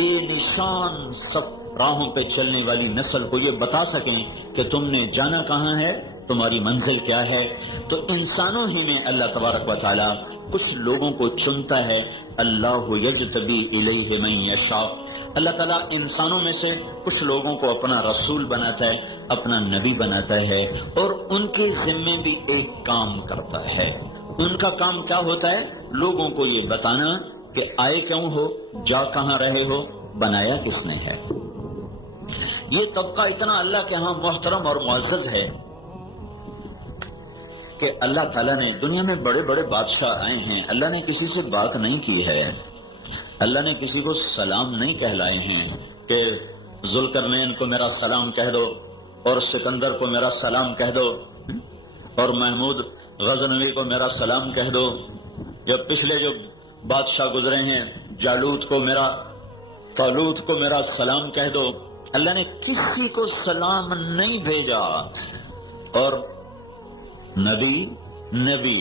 بے نشان صف راہوں پہ چلنے والی نسل کو یہ بتا سکیں کہ تم نے جانا کہاں ہے، تمہاری منزل کیا ہے۔ تو انسانوں ہی میں اللہ تبارک و تعالی کچھ لوگوں کو چنتا ہے، اللہ یجتبی الیہ من یشاء، اللہ تعالیٰ انسانوں میں سے کچھ لوگوں کو اپنا رسول بناتا ہے، اپنا نبی بناتا ہے، اور ان کے ذمے بھی ایک کام کرتا ہے۔ ان کا کام کیا ہوتا ہے؟ لوگوں کو یہ بتانا کہ آئے کیوں ہو، جا کہاں رہے ہو، بنایا کس نے ہے۔ یہ طبقہ اتنا اللہ کے ہاں محترم اور معزز ہے کہ اللہ تعالیٰ نے دنیا میں بڑے بڑے بادشاہ آئے ہیں، اللہ نے کسی سے بات نہیں کی ہے، اللہ نے کسی کو سلام نہیں کہلائے ہیں کہ ذوالقرنین کو میرا سلام کہہ دو اور سکندر کو میرا سلام کہہ دو اور محمود غزنوی کو میرا سلام کہہ دو، یا پچھلے جو بادشاہ گزرے ہیں جالوت کو میرا، طالوت کو میرا سلام کہہ دو۔ اللہ نے کسی کو سلام نہیں بھیجا، اور نبی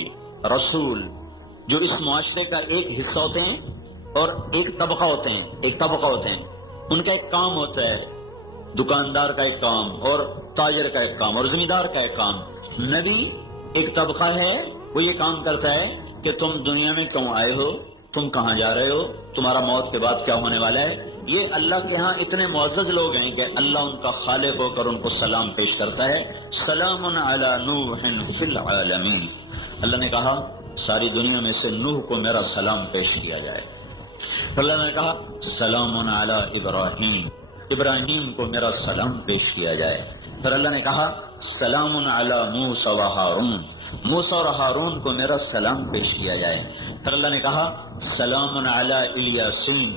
رسول جو اس معاشرے کا ایک حصہ ہوتے ہیں اور ایک طبقہ ہوتے ہیں، ان کا ایک کام ہوتا ہے، دکاندار کا ایک کام اور تاجر کا ایک کام اور زمیندار کا ایک کام۔ نبی ایک طبقہ ہے، وہ یہ کام کرتا ہے کہ تم دنیا میں کیوں آئے ہو، تم کہاں جا رہے ہو، تمہارا موت کے بعد کیا ہونے والا ہے۔ یہ اللہ کے ہاں اتنے معزز لوگ ہیں کہ اللہ ان کا خالق ہو کر ان کو سلام پیش کرتا ہے۔ سلام علی نوح فی العالمین، اللہ نے کہا ساری دنیا میں سے نوح کو میرا سلام پیش کیا جائے۔ اللہ نے کہا سلام علی ابراہیم کو میرا سلام پیش کیا جائے۔ پھر اللہ نے کہا سلام علی موسیٰ و ہارون، موسیٰ اور ہارون کو میرا سلام پیش کیا جائے۔ پھر اللہ نے کہا سلام علی الیاسین،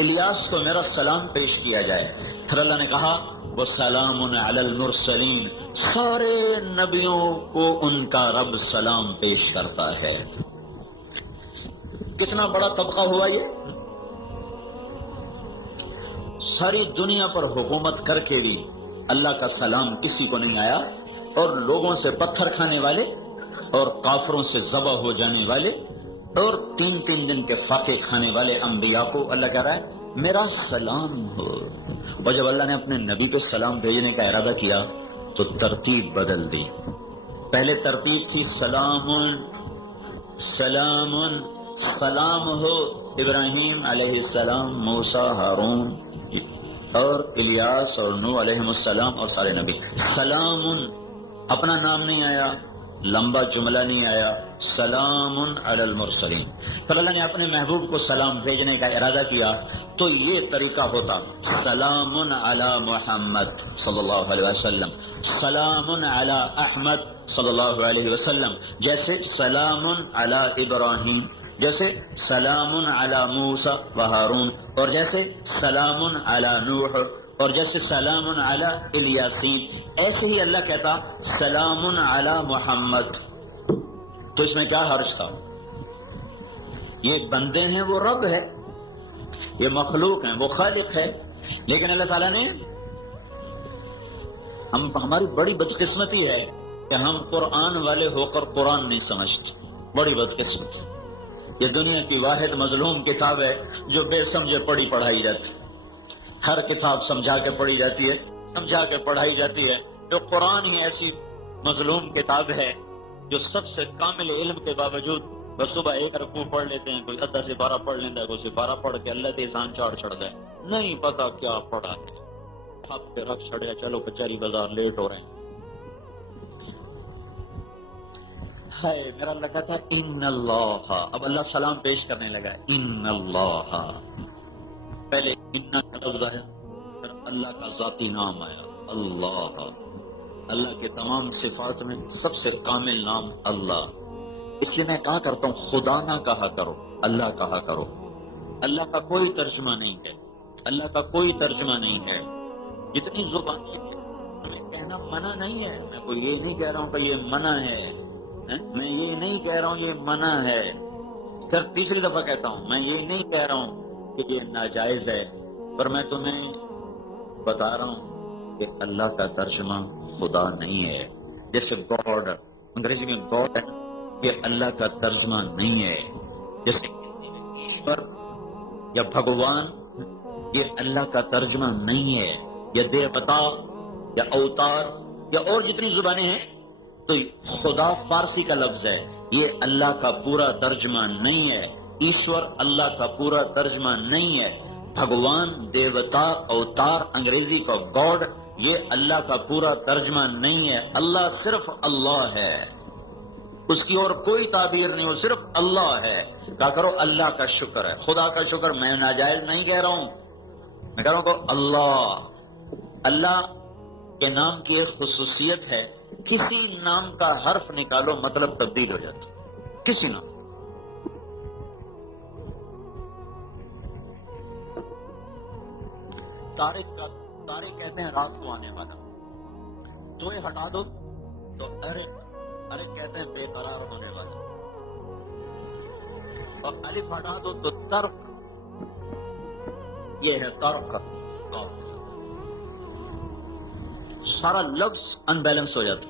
الیاس کو میرا سلام پیش کیا جائے۔ پھر اللہ نے کہا وہ سلام علی المرسلین، سارے نبیوں کو ان کا رب سلام پیش کرتا ہے۔ کتنا بڑا طبقہ ہوا یہ، ساری دنیا پر حکومت کر کے بھی اللہ کا سلام کسی کو نہیں آیا، اور لوگوں سے پتھر کھانے والے اور کافروں سے ذبح ہو جانے والے اور 3 دن کے فاقے کھانے والے انبیاء کو اللہ کہہ رہا ہے میرا سلام ہو۔ اور جب اللہ نے اپنے نبی کو سلام بھیجنے کا ارادہ کیا تو ترتیب بدل دی۔ پہلے ترتیب تھی سلام سلام، سلام ہو ابراہیم علیہ السلام، موسیٰ، ہارون اور الیاس اور نوح علیہ السلام اور سارے نبی۔ سلام، اپنا نام نہیں آیا، لمبا جملہ نہیں آیا، سلام علی المرسلین۔ پھر اللہ نے اپنے محبوب کو سلام بھیجنے کا ارادہ کیا تو یہ طریقہ ہوتا سلام علی محمد صلی اللہ علیہ وسلم، سلام علی احمد صلی اللہ علیہ وسلم، جیسے سلام علی ابراہیم، جیسے سلام علی موسیٰ و ہارون، اور جیسے سلام علی نوح، اور جیسے سلام علی الیاسین، ایسے ہی اللہ کہتا سلام علی محمد۔ تو اس میں کیا حرج تھا؟ یہ بندے ہیں، وہ رب ہے، یہ مخلوق ہیں، وہ خالق ہے، لیکن اللہ تعالیٰ نے ہماری بڑی بدقسمتی ہے کہ ہم قرآن والے ہو کر قرآن نہیں سمجھتے، بڑی بدقسمتی۔ یہ دنیا کی واحد مظلوم کتاب ہے جو بے سمجھے پڑھی پڑھائی جاتی، ہر کتاب سمجھا کے پڑھی جاتی ہے، سمجھا کے پڑھائی جاتی ہے، جو قرآن ہی ایسی مظلوم کتاب ہے جو سب سے کامل علم کے باوجود بس صبح 1 رکوع پڑھ لیتے ہیں، کوئی 10 سے 12 پڑھ لیتا ہے، کوئی 12 پڑھ کے اللہ کے احسان چاڑ چڑھ گئے، نہیں پتا کیا پڑھا ہے، تھک کے رکھ چھڑیا، چلو کچہری بازار لیٹ ہو رہے ہیں۔ ہے میرا اللہ کہتا ہے ان اللہ، اب اللہ سلام پیش کرنے لگا، ان اللہ، پہلے ان کا لفظ آیا، پھر اللہ کا ذاتی نام آیا، اللہ، اللہ کے تمام صفات میں سب سے کامل نام اللہ۔ اس لیے میں کہا کرتا ہوں خدا نہ کہا کرو، اللہ کہا کرو۔ اللہ کا کوئی ترجمہ نہیں ہے، اللہ کا کوئی ترجمہ نہیں ہے۔ جتنی زبانیں کہنا منع نہیں ہے، میں کوئی یہ نہیں کہہ رہا ہوں کہ یہ منع ہے، میں یہ نہیں کہہ رہا ہوں یہ منع ہے، پھر تیسری دفعہ کہتا ہوں میں یہ نہیں کہہ رہا ہوں کہ یہ ناجائز ہے، پر میں تمہیں بتا رہا ہوں کہ اللہ کا ترجمہ خدا نہیں ہے۔ جیسے گاڈ انگریزی میں گاڈ ہے، یہ اللہ کا ترجمہ نہیں ہے۔ جیسے ایشور یا بھگوان یہ اللہ کا ترجمہ نہیں ہے. یا دیوتا یا اوتار یا اور جتنی زبانیں ہیں تو خدا فارسی کا لفظ ہے. یہ اللہ کا پورا ترجمہ نہیں ہے. ایشور اللہ کا پورا ترجمہ نہیں ہے. بھگوان، دیوتا، اوتار انگریزی کا گاڈ، یہ اللہ کا پورا ترجمہ نہیں ہے. اللہ صرف اللہ ہے، اس کی اور کوئی تعبیر نہیں ہو، صرف اللہ ہے. کہا کرو اللہ کا شکر ہے، خدا کا شکر. میں ناجائز نہیں کہہ رہا ہوں، میں کہہ رہا ہوں کہ اللہ کے نام کی ایک خصوصیت ہے، کسی نام کا حرف نکالو مطلب تبدیل ہو جاتا. کسی نام طارق کہتے ہیں رات کو آنے والا، تو یہ ہٹا دو تو ارے کہتے ہیں بے قرار ہونے والا، اور الف ہٹا دو تو ترک، یہ ہے ترک. سارا لفظ ان بیلنس ہو جاتا.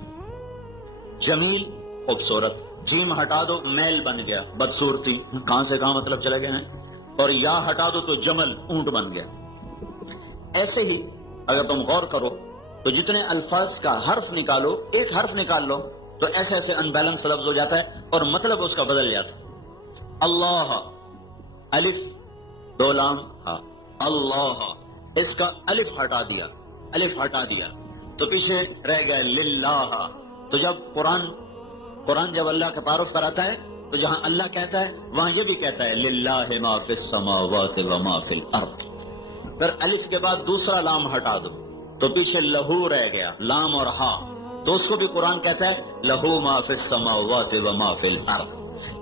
جمیل خوبصورت، جیم ہٹا دو میل بن گیا بدصورتی، کہاں سے کہاں مطلب چلے گئے ہیں. اور یا ہٹا دو تو جمل اونٹ بن گیا. ایسے ہی اگر تم غور کرو تو جتنے الفاظ کا حرف نکالو، ایک حرف نکال لو تو ایسے ایسے ان بیلنس لفظ ہو جاتا ہے اور مطلب اس کا بدل جاتا ہے. اللہ، الف دو لام ہا، اللہ، اس کا الف ہٹا دیا تو پیچھے رہ گیا للہ. تو جب قرآن جب اللہ کا تعارف کراتا ہے تو جہاں اللہ کہتا ہے وہاں یہ بھی کہتا ہے للہ ما فی السماوات و ما فی الارض. پھر الف کے بعد دوسرا لام ہٹا دو تو پیچھے لہو رہ گیا، لام اور ہا، تو اس کو بھی قرآن کہتا ہے لہو ما فی السماوات و ما فی الارض.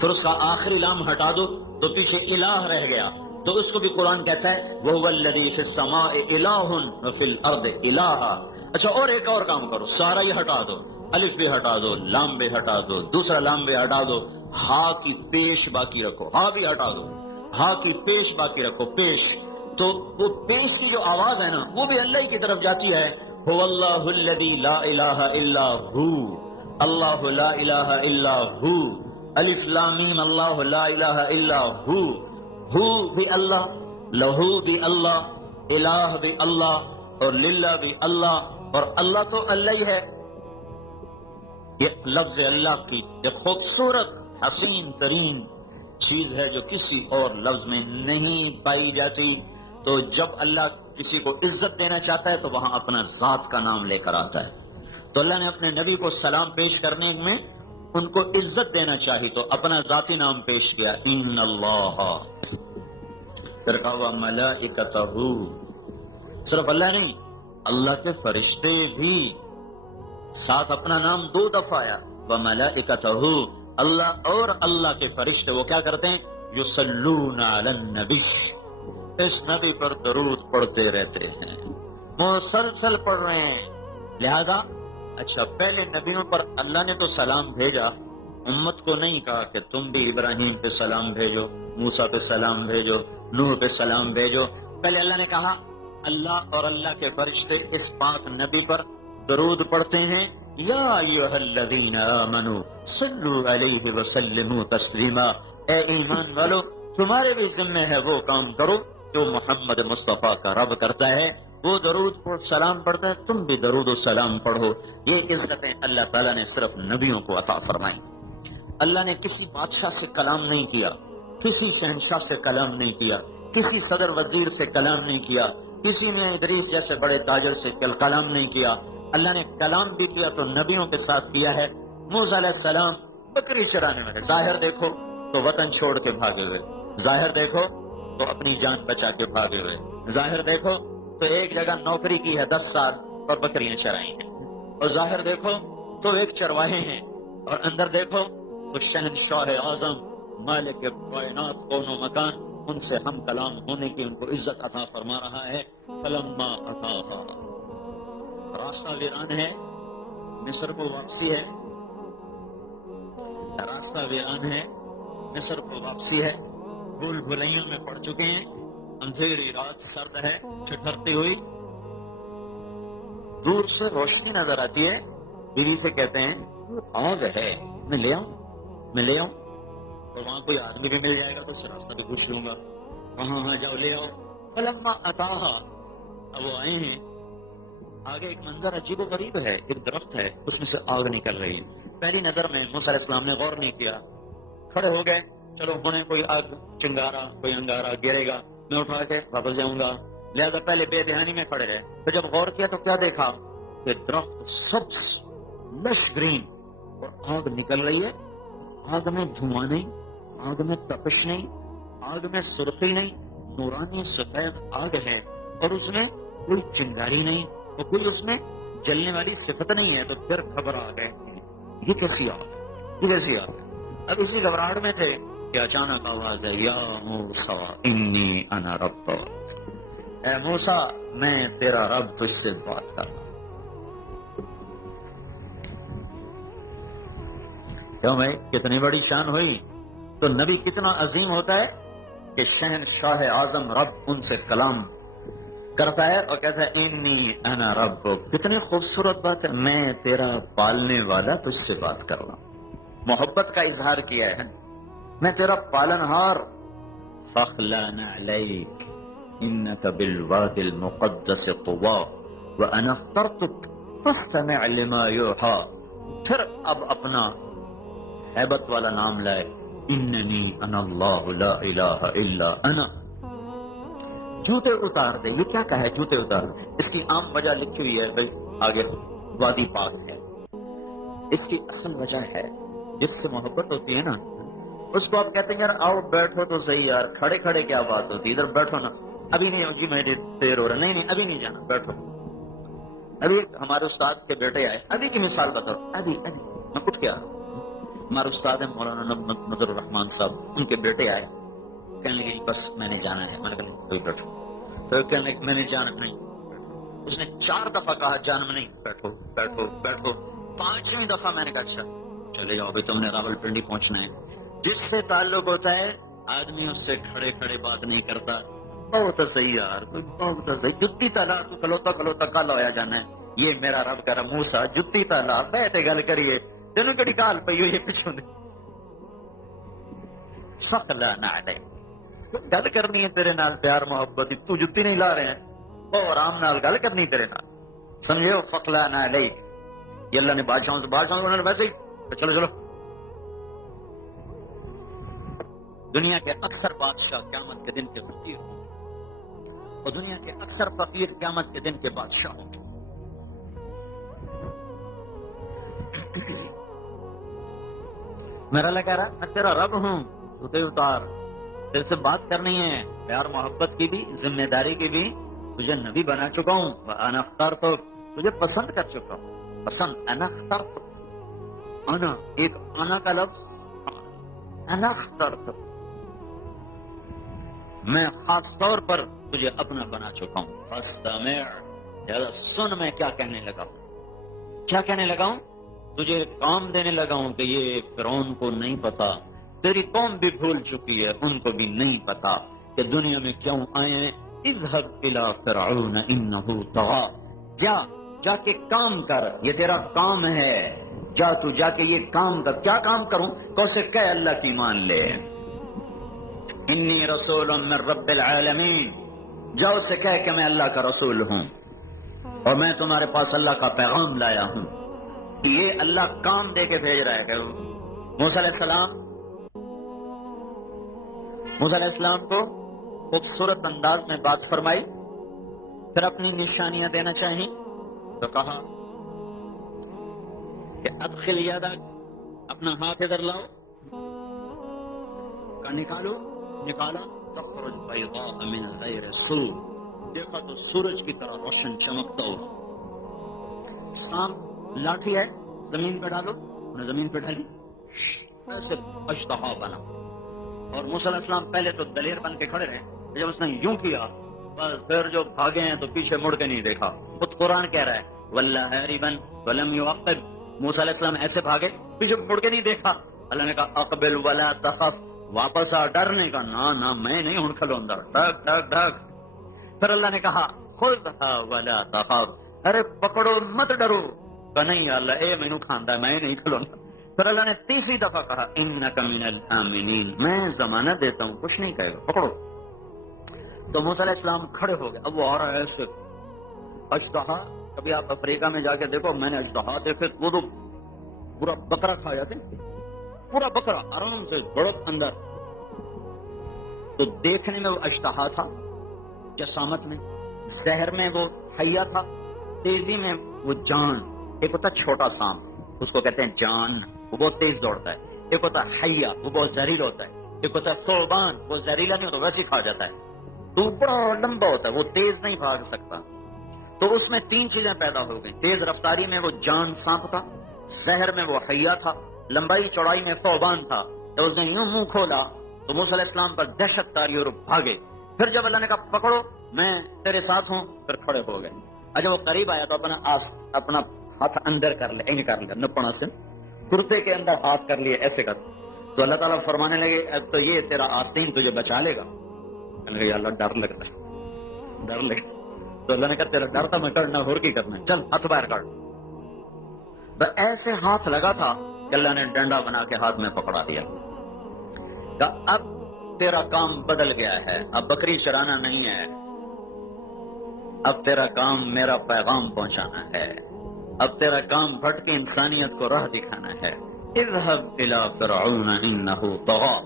پھر اس کا آخری لام ہٹا دو تو پیچھے الہ رہ گیا، تو اس کو بھی قرآن کہتا ہے وَهُوَ الَّذِي فِي السَّمَاءِ إِلَٰهٌ وَفِي الْأَرْضِ إِلَٰهٌ. اچھا اور ایک اور کام کرو، سارا یہ ہٹا دو، الف بھی ہٹا دو، لام بھی ہٹا دو، دوسرا لام بھی ہٹا دو، ہا کی پیش باقی رکھو، ہا بھی ہٹا دو، ہا کی پیش باقی رکھو، پیش. تو وہ پیش کی جو آواز ہے نا وہ بھی اللہ کی طرف جاتی ہے. هو اللہ الذی لا الہ الا ہو، اللہ لا الہ الا ہو، الف لام میم اللہ لا الہ الا ہو. ہو بھی اللہ، لہو بھی اللہ، الہ بھی اللہ اور للہ بھی اللہ، اور اللہ تو اللہ ہی ہے. یہ لفظ اللہ کی ایک خوبصورت حسین ترین چیز ہے جو کسی اور لفظ میں نہیں پائی جاتی. تو جب اللہ کسی کو عزت دینا چاہتا ہے تو وہاں اپنا ذات کا نام لے کر آتا ہے. تو اللہ نے اپنے نبی کو سلام پیش کرنے میں ان کو عزت دینا چاہی تو اپنا ذاتی نام پیش کیا، ان اللہ. پھر کہا ہوا ملائکتہ، صرف اللہ نہیں، اللہ کے فرشتے بھی. ساتھ اپنا نام دو دفعہ آیا، وملائکتہ، اللہ اور اللہ کے فرشتے وہ کیا کرتے ہیں، یصلون علی النبی، اس نبی پر درود پڑھتے رہتے ہیں، مسلسل پڑھ رہے ہیں. لہذا اچھا پہلے نبیوں پر اللہ نے تو سلام بھیجا، امت کو نہیں کہا کہ تم بھی ابراہیم پہ سلام بھیجو، موسیٰ پہ سلام بھیجو، نوح پہ سلام بھیجو. پہلے اللہ نے کہا اللہ اور اللہ کے فرشتے اس پاک نبی پر درود پڑھتے ہیں. یا ایھا الذین آمنوا صلوا علیہ وسلموا تسلیما، اے ایمان والو تمہارے بھی ذمہ ہے وہ کام کرو جو محمد مصطفیٰ کا رب کرتا ہے. وہ درود پر سلام پڑھتا ہے، تم بھی درود و سلام پڑھو. یہ عزتیں اللہ تعالیٰ نے صرف نبیوں کو عطا فرمائی. اللہ نے کسی بادشاہ سے کلام نہیں کیا، کسی شہنشاہ سے کلام نہیں کیا، کسی صدر وزیر سے کلام نہیں کیا، کسی نے ادریس جیسے بڑے تاجر سے کلام نہیں کیا. اللہ نے کلام بھی کیا تو نبیوں کے ساتھ کیا ہے. موسیٰ علیہ السلام بکری چرانے میں، ظاہر دیکھو تو وطن چھوڑ کے بھاگے ہوئے، ظاہر دیکھو تو اپنی جان بچا کے بھاگے ہوئے، ظاہر دیکھو تو ایک جگہ نوکری کی ہے 10 سال اور بکریاں چرائی ہیں، اور ظاہر دیکھو تو ایک چرواہے ہیں، اور اندر دیکھو تو شہنشاہ اعظم مالک کائنات کون و مکان ان سے ہم کلام ہونے کی ان کو عزت عطا فرما رہا ہے. فلما اتاہا، راستہ ویران ہے، مصر کو واپسی ہے، راستہ ویران ہے، مصر کو واپسی ہے، بھول بھلائیوں میں پڑ چکے ہیں، اندھیری رات سرد ہے ٹھٹھرتی ہوئی، دور سے روشنی نظر آتی ہے. بیوی سے کہتے ہیں آگ ہے، میں لے آؤں، اور وہاں کوئی آدمی بھی مل جائے گا تو اس سے راستہ بھی پوچھ لوں گا. ہاں جاؤ لے آؤ. فلما اتاہا، اب وہ آئے ہیں، آگے ایک منظر عجیب و غریب ہے، ایک درخت ہے، اس میں سے آگ نکل رہی ہے۔ پہلی نظر میں موسیٰ علیہ السلام نے غور نہیں کیا، کھڑے ہو گئے، چلو انہیں کوئی آگ چنگارا کوئی انگارا گرے گا، میں اٹھا کے واپس جاؤں گا، لہذا پہلے بے دھیانی میں کھڑے رہے۔ پھر جب غور کیا تو کیا دیکھا کہ درخت سبز لش گرین اور آگ نکل رہی ہے، آگ میں دھواں نہیں، آگ میں تپش نہیں، آگ میں سرخی نہیں، نورانی سفید آگ ہے، اور اس میں کوئی چنگاری نہیں اور کوئی اس میں جلنے والی صفت نہیں ہے۔ تو پھر گھبرا گئے، یہ کیسی آگ ہے، یہ کیسی آگ ہے؟ اب اسی گھبراہٹ میں تھے کہ اچانک آواز ہے، یا موسیٰ انی انا رب، اے موسیٰ میں تیرا رب تجھ سے بات کر رہا ہوں۔ کیوں بھائی کتنی بڑی شان ہوئی؟ تو نبی کتنا عظیم ہوتا ہے کہ شہنشاہ اعظم رب ان سے کلام کرتا ہے اور کہتا ہے انی انا رب۔ کتنی خوبصورت بات ہے، میں تیرا پالنے والا تجھ سے بات کر رہا ہوں، محبت کا اظہار کیا ہے، میں تیرا پالنہار۔ فاخلع نعلیک انک بالوادی المقدس طوی وانا اخترتک فاستمع لما یوحی۔ پھر اب اپنا ہیبت والا نام لائے، اننی انا اللہ لا الہ الا انا۔ جوتے اتار دے، یہ کیا کہا ہے جوتے اتار دے؟ اس کی عام وجہ لکھی ہوئی ہے بھائی آگے، وادی پاک ہے۔ اس کی اصل وجہ ہے جس سے محبت ہوتی ہے نا، اس کو آپ کہتے ہیں یار آؤ بیٹھو تو صحیح یار، کھڑے کھڑے کیا بات ہوتی، ادھر بیٹھو نا، ابھی نہیں جی مجھے دیر ہو رہا، نہیں ابھی نہیں جانا، بیٹھو۔ ابھی ہمارے استاد کے بیٹے آئے، ابھی کی مثال بتاؤ، ابھی میں اٹھ گیا، ہمارے استاد ہیں مولانا نظر الرحمان صاحب، ان کے بیٹے آئے، کہنے لگے بس میں نے جانا ہے، میں نے کہا کوئی بیٹھو، تو کہنے لگے میں نے جانا نہیں، اس نے 4 دفعہ کہا جانا نہیں، بیٹھو بیٹھو بیٹھو، 5ویں دفعہ میں نے کہا اچھا چلے جاؤ بھی، تم نے راول پنڈی پہنچنا ہے۔ جس سے تعلق ہوتا ہے آدمی اس سے کھڑے کھڑے بات نہیں کرتا، بہت صحیح یار، بہت صحیح، جتی تالا تو کھلوتا کھلوتا کل ہویا جانا ہے، یہ میرا رب کر موسیٰ جتی تالا بیٹھے گل کریے تینوں کڑی کال پئی ہوئی پچھوں نے فاخلع نعلیک، گل کرنی ہے تیرے نال پیار محبت، تو جتی نہیں لا رہے ہیں، بہت آرام نال گل کرنی تیرے نال، سمجھو فاخلع نعلیک۔ یہ اللہ نے بادشاہوں سے انہوں نے ویسے ہی چلو چلو۔ دنیا کے اکثر بادشاہ قیامت کے دن کے فقیر اور دنیا کے اکثر فقیر قیامت کے دن کے بادشاہ ہوں۔ میرا اللہ کہہ رہا میں تیرا رب ہوں، تو اتار، تیرے سے بات کرنی ہے، پیار محبت کی بھی ذمہ داری کی بھی، تجھے نبی بنا چکا ہوں، انا اخترتک، تجھے پسند کر چکا ہوں، پسند، انا اخترتک، انا ایک انا کا لفظ، انا اخترتک، میں خاص طور پر تجھے اپنا بنا چکا ہوں، فاستمع، لہذا سن میں کیا کہنے لگا ہوں، کیا کہنے لگا ہوں، تجھے کام دینے لگا ہوں کہ یہ فرعون کو نہیں پتا، تیری قوم بھی بھول چکی ہے، ان کو بھی نہیں پتا کہ دنیا میں کیوں آئے ہیں، اذهب الى فرعون انه طغى، جا کے کام کر، یہ تیرا کام ہے، جا تو جا کے یہ کام کر، کیا کام کروں، کو سے کہہ اللہ کی مان لے، انی رسول من رب العالمین، جاؤ سے کہہ کہ میں اللہ کا رسول ہوں اور میں تمہارے پاس اللہ کا پیغام لایا ہوں، یہ اللہ کام دے کے بھیج رہا ہے۔ کہ موسیٰ علیہ السلام کو خوبصورت انداز میں بات فرمائی، پھر اپنی نشانیاں دینا چاہیں تو کہا کہ ادخل یدک، اپنا ہاتھ ادھر لاؤ، کہ نکالو، نکالا، تخرج بیضاء من غیر سوء، دیکھا تو سورج کی طرح روشن چمکتا ہو، سام لاٹھی ہے، زمین پہ ڈالو، انہیں زمین پہ ڈالی، ایسے اشتہا بنا، اور موسیٰ علیہ السلام پہلے تو دلیر بن کے کھڑے رہے، جب اس نے یوں کیا بس پھر جو بھاگے ہیں تو پیچھے مڑ کے نہیں دیکھا، خود قرآن کہہ رہا ہے وَلَّا هَارِبًا وَلَمْ يُعَقِّبْ، موسیٰ علیہ السلام ایسے بھاگے پیچھے مڑ کے نہیں دیکھا، اللہ نے کہا اقبل ولا تخف، واپس آ، ڈرنے کا نہ میں نہیں ہوں کھلوندا، ڈھک ڈھک ڈھک، پھر اللہ نے کہا خذها ولا تخف، ارے پکڑو مت ڈرو، کہ نہیں اللہ اے مینوں کھاندا میں نہیں کھلوندا، پھر اللہ نے تیسری دفعہ کہا انک من الآمنین، میں ضمانت دیتا ہوں کچھ نہیں کہے گا، پکڑو، تو موسیٰ علیہ السلام کھڑے ہو گئے. اب وہ آ رہا ہے ایسے اژدہا. کبھی آپ افریقہ میں جا کے دیکھو, میں نے اژدہا دیکھے, وہ تو پورا بکرا کھا جاتے, پورا بکرا آرام سے بڑک اندر. تو دیکھنے میں وہ اژدہا تھا, جسامت میں, زہر میں وہ حیا تھا, تیزی میں وہ جان. ایک ہوتا چھوٹا سانپ, اس کو کہتے ہیں جان, وہ بہت تیز دوڑتا ہے. ایک ہوتا حیا, وہ بہت زہریلا ہوتا ہے. ایک ہوتا ہے ثعبان, وہ زہریلا نہیں ہوتا, ویسے کھا جاتا ہے. تو وہ بڑا لمبا ہوتا ہے, وہ تیز نہیں بھاگ سکتا. تو اس میں تین چیزیں پیدا ہو گئی. تیز رفتاری میں وہ جان سانپ تھا, زہر میں وہ حیا تھا, لمبائی چوڑائی میں ثعبان تھا. تو اس نے یوں منہ کھولا تو موسیٰ علیہ السلام پر دہشت تاری اور بھاگے. پھر جب اللہ نے کہا پکڑو میں تیرے ساتھ ہوں, پھر کھڑے ہو گئے. اچھا وہ قریب آیا تو اپنا ہاتھ اندر کر لے, این کر لیا, نپنا سے کرتے کے اندر ہاتھ کر لیے, ایسے کر. تو اللہ تعالیٰ فرمانے لگے اب تو یہ تیرا آستین تجھے بچا لے گا. کہنے لگے اللہ ڈر لگتا ہے, ڈر لگتا. تو اللہ نے کہا تیرا ڈر تھا, میں کرنا ہور کی کرنا ہے, چل ہاتھ باہر کر. ایسے ہاتھ لگا تھا کہ اللہ نے ڈنڈا بنا کے ہاتھ میں پکڑا دیا. کہا اب تیرا کام بدل گیا ہے, اب بکری چرانا نہیں ہے, اب تیرا کام میرا پیغام پہنچانا ہے, اب تیرا کام بھٹکی انسانیت کو راہ دکھانا ہے. اذهب الى فرعون انه طغى,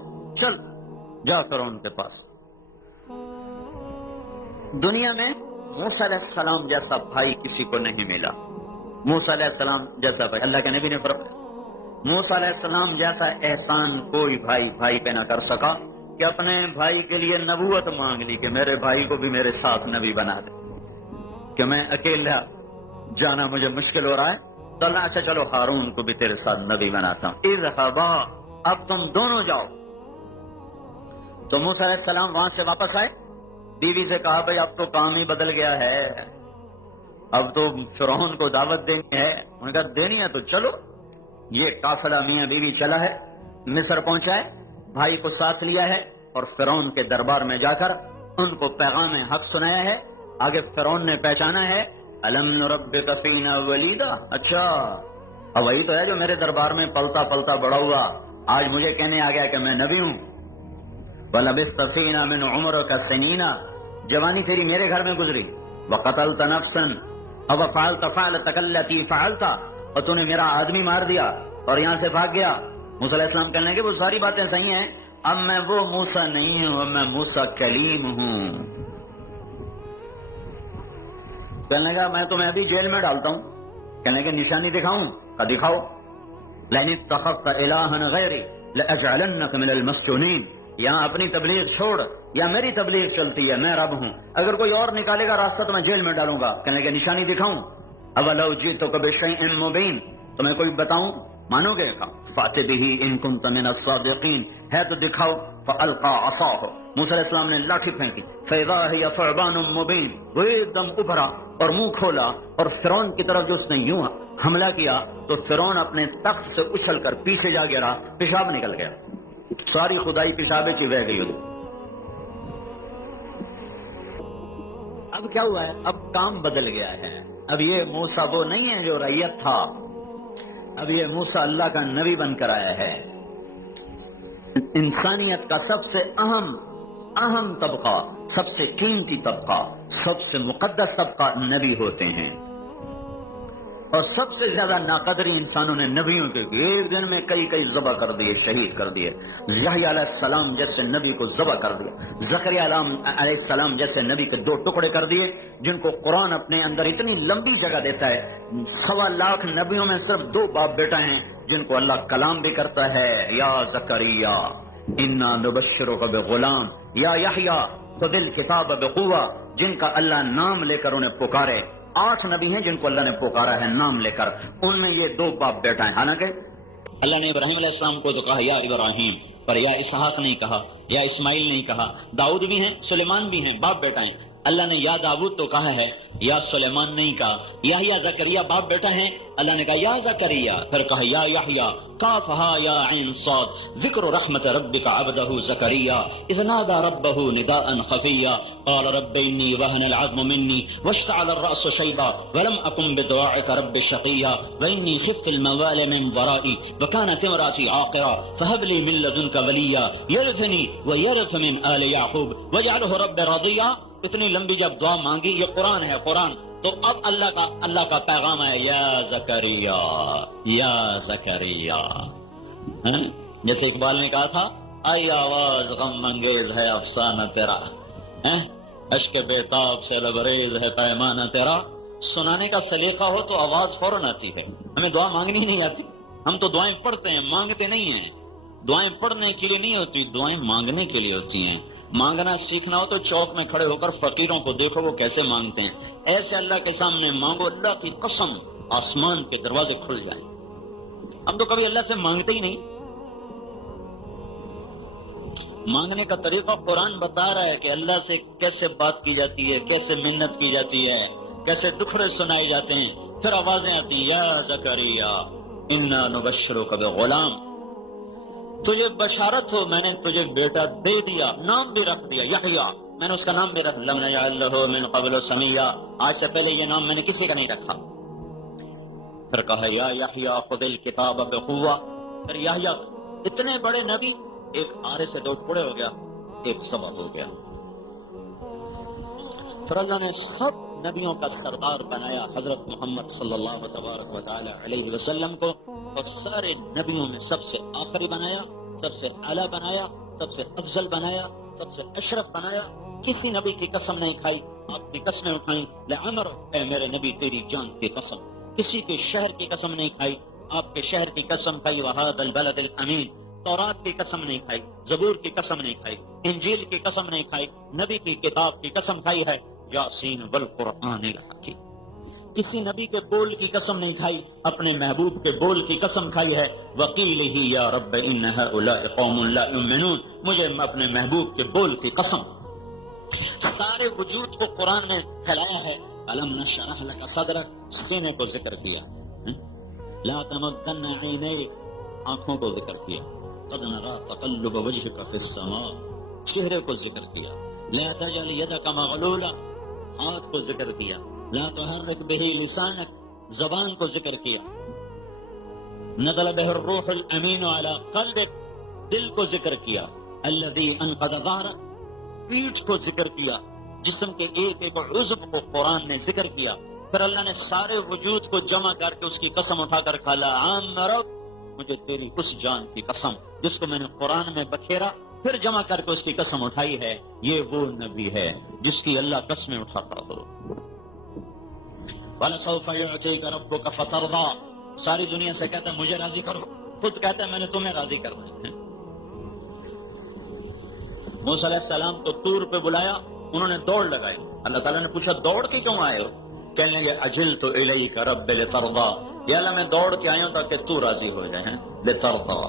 چل جا فرعون کے پاس. دنیا میں موسیٰ علیہ السلام جیسا بھائی کسی کو نہیں ملا. موسیٰ علیہ السلام جیسا بھائی, اللہ کے نبی نے فرمایا موسیٰ علیہ السلام جیسا احسان کوئی بھائی پہ نہ کر سکا کہ اپنے بھائی کے لیے نبوت مانگ لی کہ میرے بھائی کو بھی میرے ساتھ نبی بنا دے, کہ میں اکیلا جانا مجھے مشکل ہو رہا ہے. تو اللہ اچھا چلو ہارون کو بھی تیرے ساتھ نبی بناتا ہوں. اذهبا, اب تم دونوں جاؤ. تو موسیٰ علیہ السلام وہاں سے واپس آئے, بیوی سے کہا بھائی اب تو کام ہی بدل گیا ہے, اب تو فرعون کو دعوت دینی ہے. انہوں نے کہا دینی ہے تو چلو. یہ قافلہ میاں بیوی چلا ہے, مصر پہنچا ہے, بھائی کو ساتھ لیا ہے اور فرعون کے دربار میں جا کر ان کو پیغام حق سنایا ہے. آگے فرعون نے پہچانا ہے الم نربک فینا ولیدا, اچھا اب وہی تو ہے جو میرے دربار میں پلتا پلتا بڑا ہوا, آج مجھے کہنے آ گیا کہ میں نبی ہوں. وَلَبِثْتَ فِينَا مِنْ عُمُرِكَ سِنِينَ, جوانی تیری میرے گھر میں گزری. وَقَتَلْتَ نَفْسًا وَفَعَلْتَ فَعْلَتَكَ الَّتِي فَعَلْتَ, اور تو نے میرا آدمی مار دیا اور یہاں سے بھاگ گیا. موسیٰ علیہ السلام کہنے لگے وہ ساری باتیں صحیح ہیں, اب میں وہ موسیٰ نہیں ہوں, اب میں موسیٰ کلیم ہوں. کہنے لگا میں تمہیں ابھی جیل میں ڈالتا ہوں. کہنے لگے نشانی دکھاؤں؟ کا دکھاؤ. لَئِنِ اتَّخَذْتَ إِلَٰهًا غَيْرِي لَأَجْعَلَنَّكَ مِنَ الْمَسْجُونِينَ, یہاں اپنی تبلیغ چھوڑ, یا میری تبلیغ چلتی ہے, میں رب ہوں, اگر کوئی اور نکالے گا راستہ تو میں جیل میں ڈالوں گا. کہنے لگے نشانی دکھاؤں؟ اَوَلَوْ جِئْتُكَ بِشَيْءٍ مُبِينٍ, تمہیں کوئی بتاؤں مانو گے؟ فَأْتِ بِهِ إِن كُنتَ مِنَ الصَّادِقِينَ, ہے تو دکھاؤ. فَأَلْقَىٰ عَصَاهُ, موسیٰ علیہ السلام نے لاٹھی پھینکی. فَإِذَا هِيَ ثُعْبَانٌ مُبِينٌ, وہ ایک دم ابھرا اور منہ کھولا, اور فرعون کی طرف جو اس نے یوں حملہ کیا تو فرعون اپنے تخت سے اچھل کر پیچھے جا گرا, پیشاب نکل گیا. ساری خدائی پیشابے کی بہ گئی. اب کیا ہوا ہے؟ اب کام بدل گیا ہے. اب یہ موسیٰ وہ نہیں ہے جو رعیت تھا, اب یہ موسیٰ اللہ کا نبی بن کر آیا ہے. انسانیت کا سب سے اہم طبقہ, سب سے قیمتی طبقہ, سب سے مقدس طبقہ نبی ہوتے ہیں. اور سب سے زیادہ ناقدری انسانوں نے نبیوں کے ایک دن میں کئی ذبح کر دیے, شہید کر دیے. یحییٰ علیہ السلام جیسے نبی کو ذبح کر دیا, زکریا علیہ السلام جیسے نبی کے 2 ٹکڑے کر دیے, جن کو قرآن اپنے اندر اتنی لمبی جگہ دیتا ہے. 1.25 لاکھ نبیوں میں صرف 2 باپ بیٹا ہیں جن کو اللہ کلام بھی کرتا ہے. یا زکریا انا نبشرک بغلام, یا یحییٰ خذ الکتاب بقوہ, جن کا اللہ نام لے کر انہیں پکارے. 8 نبی ہیں جن کو اللہ نے پکارا ہے نام لے کر, ان میں یہ 2 باپ بیٹا ہیں. حالانکہ اللہ نے ابراہیم علیہ السلام کو تو کہا یا ابراہیم, پر یا اسحاق نہیں کہا, یا اسماعیل نہیں کہا. داؤد بھی ہیں, سلیمان بھی ہیں, باپ بیٹا ہیں. اللہ نے یا داؤد تو کہا ہے, یا سلیمان نہیں کہا. یحییٰ زکریا باپ بیٹا ہیں, اللہ نے کہا یا زکریا, پھر کہا یا یحییٰ, کاف ہا یا عین صاد, ذکر رحمت ربک عبدہ زکریا اذ نادى ربہ نداء خفیا قال رب انی وهن العظم منی واشتعل الرأس شیبا ولم اکن بدعائک رب شقیا وانی خفت الموال من ورائي وكانت امرأتي عاقرا فهب لي من لدنك وليا يرثني ويرث من آل يعقوب واجعله رب رضيا. اتنی لمبی جب دعا مانگی, یہ قرآن ہے قرآن, تو اب اللہ کا پیغام ہے یا زکریا یا زکریا. جیسے اقبال نے کہا تھا, آئی آواز غم انگیز ہے افسانہ تیرا, اشک بیتاب سے لبریز ہے پیمانہ تیرا. سنانے کا سلیقہ ہو تو آواز فوراً آتی ہے, ہمیں دعا مانگنی نہیں آتی. ہم تو دعائیں پڑھتے ہیں, مانگتے نہیں ہیں. دعائیں پڑھنے کے لیے نہیں ہوتی, دعائیں مانگنے کے لیے ہوتی ہیں. مانگنا سیکھنا ہو تو چوک میں کھڑے ہو کر فقیروں کو دیکھو وہ کیسے مانگتے ہیں, ایسے اللہ کے سامنے مانگو, اللہ کی قسم آسمان کے دروازے کھل جائیں. ہم تو کبھی اللہ سے مانگتے ہی نہیں. مانگنے کا طریقہ قرآن بتا رہا ہے کہ اللہ سے کیسے بات کی جاتی ہے, کیسے منت کی جاتی ہے, کیسے دکھڑے سنائے جاتے ہیں. پھر آوازیں آتی ہیں, یا زکریا انا نبشرک بغلام, تجھے بشارت ہو میں نے تجھے بیٹا دے دیا, نام بھی رکھ دیا یحییٰ, میں نے اس کا نام بھی رکھ, لم نجعل لہ من قبل سمیہ, آج سے پہلے یہ نام میں نے کسی کا نہیں رکھا. پھر کہا یا یحییٰ خذ الکتاب بقوہ. پھر یحییٰ اتنے بڑے نبی, ایک آرے سے 2 ٹکڑے ہو گیا, ایک سبا ہو گیا. پھر اللہ نے سب نبیوں کا سردار بنایا حضرت محمد صلی اللہ تبارک و تعالی علیہ وسلم کو, اور سارے نبیوں میں سب سے آخری بنایا, سب سے اعلیٰ بنایا, سب سے افضل بنایا, سب سے اشرف بنایا. کسی نبی کی قسم نہیں کھائی, آپ کی قسمیں اٹھائیں, لعمر اے میرے نبی تیری جان کی قسم. کسی کے شہر کی قسم نہیں کھائی, آپ کے شہر کی قسم کھائی, وہذا البلد الامین. تورات کی قسم نہیں کھائی, زبور کی قسم نہیں کھائی, انجیل کی قسم نہیں کھائی, نبی کی کتاب کی قسم کھائی ہے, یاسین والقرآن الحکیم. کسی نبی کے بول کی قسم نہیں کھائی, اپنے محبوب کے بول کی قسم کھائی ہے, وقیلہ یا رب ان ہؤلاء قوم لا یؤمنون, مجھے اپنے محبوب کے بول کی قسم. سارے وجود کو قرآن میں پھیلایا ہے. الم نشرح لک صدرک, سینے کو ذکر کیا, لا تمدن عینیک, آنکھوں کو ذکر کیا, قد نرى تقلب وجهك في السماء, چہرے کو ذکر کیا, لا تجعل يدك مغلولا, ہاتھ کو ذکر کیا, لا تحرك به لسانك, زبان کو ذکر کیا, نزل به الروح الامین على قلبك, دل کو ذکر کیا, الذي انقض ظهرك, پیٹھ کو ذکر کیا, جسم کے ایک ایک عضو کو قرآن نے ذکر کیا. پھر اللہ نے سارے وجود کو جمع کر کے اس کی قسم اٹھا کر کہا لا عمرک, مجھے تیری اس جان کی قسم جس کو میں نے قرآن میں بکھیرا, پھر جمع کر کے اس کی قسم اٹھائی ہے. یہ وہ نبی ہے جس کی اللہ قسمیں اٹھاتا ہو. وَلَسَوْفَ يُعْطِيكَ رَبُّكَ فَتَرْضَىٰ, ساری دنیا سے کہتا ہے مجھے راضی کرو, خود کہتا ہے میں نے تمہیں راضی کرنا ہے. موسیٰ علیہ السلام کو طور پہ بلایا, انہوں نے دوڑ لگائی. اللہ تعالیٰ نے پوچھا دوڑ کے کیوں آئے ہو؟ کہنے لگے اجلت الیک رب لترضیٰ, یا اللہ میں دوڑ کے آیا ہوں تاکہ تو راضی ہو جائے. لترضیٰ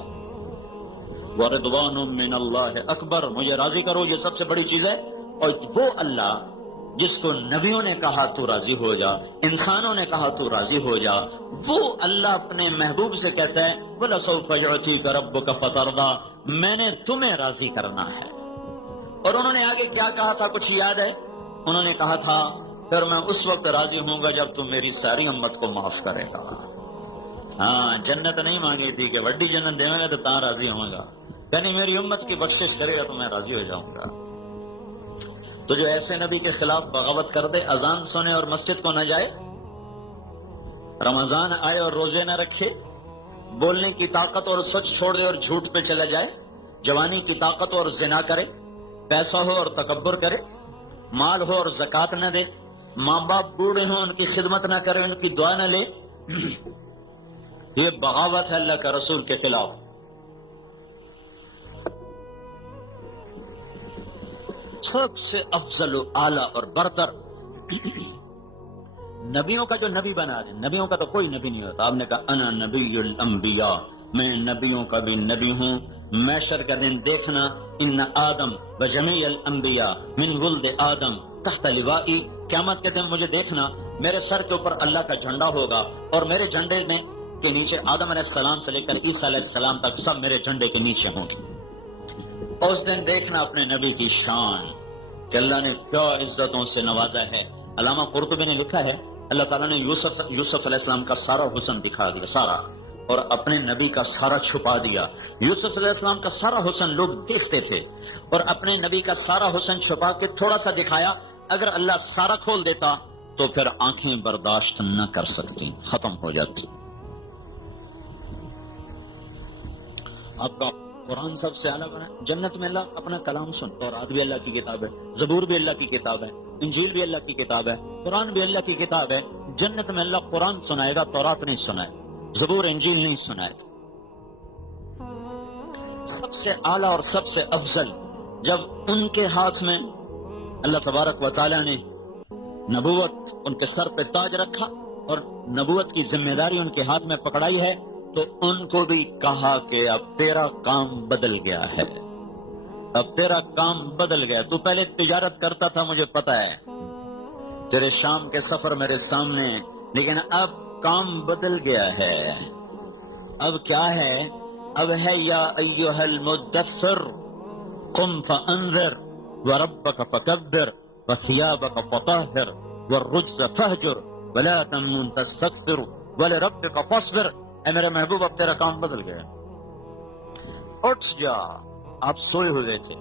ورضوان من اللہ اکبر, مجھے راضی کرو, یہ سب سے بڑی چیز ہے. اور وہ اللہ جس کو نبیوں نے کہا تو راضی ہو جا, انسانوں نے کہا تو راضی ہو جا, وہ اللہ اپنے محبوب سے کہتا ہے وَلَسَوْفَ يُعْطِيكَ رَبُّكَ فَتَرْضَىٰ, میں نے تمہیں راضی کرنا ہے. اور انہوں نے آگے کیا کہا تھا کچھ یاد ہے؟ انہوں نے کہا تھا پھر میں اس وقت راضی ہوں گا جب تم میری ساری امت کو معاف کرے گا. ہاں, جنت نہیں مانگی تھی کہ بڑی جنت دے گا تو تاں راضی ہوں گا, یعنی میری امت کی بخشش کرے گا تو میں راضی ہو جاؤں گا. تو جو ایسے نبی کے خلاف بغاوت کر دے, اذان سنے اور مسجد کو نہ جائے, رمضان آئے اور روزے نہ رکھے, بولنے کی طاقت اور سچ چھوڑ دے اور جھوٹ پہ چلا جائے, جوانی کی طاقت اور زنا کرے, پیسہ ہو اور تکبر کرے, مال ہو اور زکوٰۃ نہ دے, ماں باپ بوڑھے ہوں ان کی خدمت نہ کرے, ان کی دعا نہ لے, یہ بغاوت ہے اللہ کا رسول کے خلاف. سب سے افضل و اعلیٰ اور برتر نبیوں کا جو نبی بنا دے, نبیوں کا تو کوئی نبی نہیں ہوتا. آپ نے کہا انا نبی الانبیاء, میں نبیوں کا بھی نبی ہوں. محشر کا دن دیکھنا, ان آدم و جمیع الانبیاء من ولد آدم تحت لوائی قیامت کے دن مجھے دیکھنا، میرے سر کے اوپر اللہ کا جھنڈا ہوگا اور میرے جھنڈے میں کے نیچے آدم علیہ السلام سے لے کر عیسیٰ علیہ السلام تک سب میرے جھنڈے کے نیچے ہوں گے۔ اس دن دیکھنا اپنے نبی کی شان کہ اللہ نے کیا عزتوں سے نوازا ہے۔ علامہ قرطبی نے لکھا ہے اللہ تعالیٰ نے یوسف علیہ السلام کا سارا حسن دکھا دیا، سارا، اور اپنے نبی کا سارا چھپا دیا۔ یوسف علیہ السلام کا سارا حسن لوگ دیکھتے تھے اور اپنے نبی کا سارا حسن چھپا کے تھوڑا سا دکھایا۔ اگر اللہ سارا کھول دیتا تو پھر آنکھیں برداشت نہ کر سکتی، ختم ہو جاتی۔ آپ کا قرآن سب سے الگ ہے۔ جنت میں اللہ اپنا کلام سن، تورات بھی اللہ کی کتاب ہے، زبور بھی اللہ کی کتاب ہے، انجیل بھی اللہ کی کتاب ہے، قرآن بھی اللہ کی کتاب ہے۔ جنت میں اللہ قرآن سنائے گا، تورات نہیں سنائے گا، زبور انجیل نہیں سنائے گا۔ سب سے اعلیٰ اور سب سے افضل جب ان کے ہاتھ میں اللہ تبارک و تعالیٰ نے نبوت ان کے سر پہ تاج رکھا اور نبوت کی ذمہ داری ان کے ہاتھ میں پکڑائی ہے، تو ان کو بھی کہا کہ اب تیرا کام بدل گیا ہے، اب تیرا کام بدل گیا۔ تو پہلے تجارت کرتا تھا، مجھے پتا ہے، تیرے شام کے سفر میرے سامنے، لیکن اب کام بدل گیا ہے۔ اب کیا ہے؟ اب ہے یا ایھا المدثر قم فانذر وربک فکبر وثیابک فطہر والرجز فہجر ولا تمنن تستکثر ولربک فاصبر۔ اے میرے محبوب اب تیرا کام بدل گیا، اٹھ جا۔ آپ سوئے ہوئے تھے۔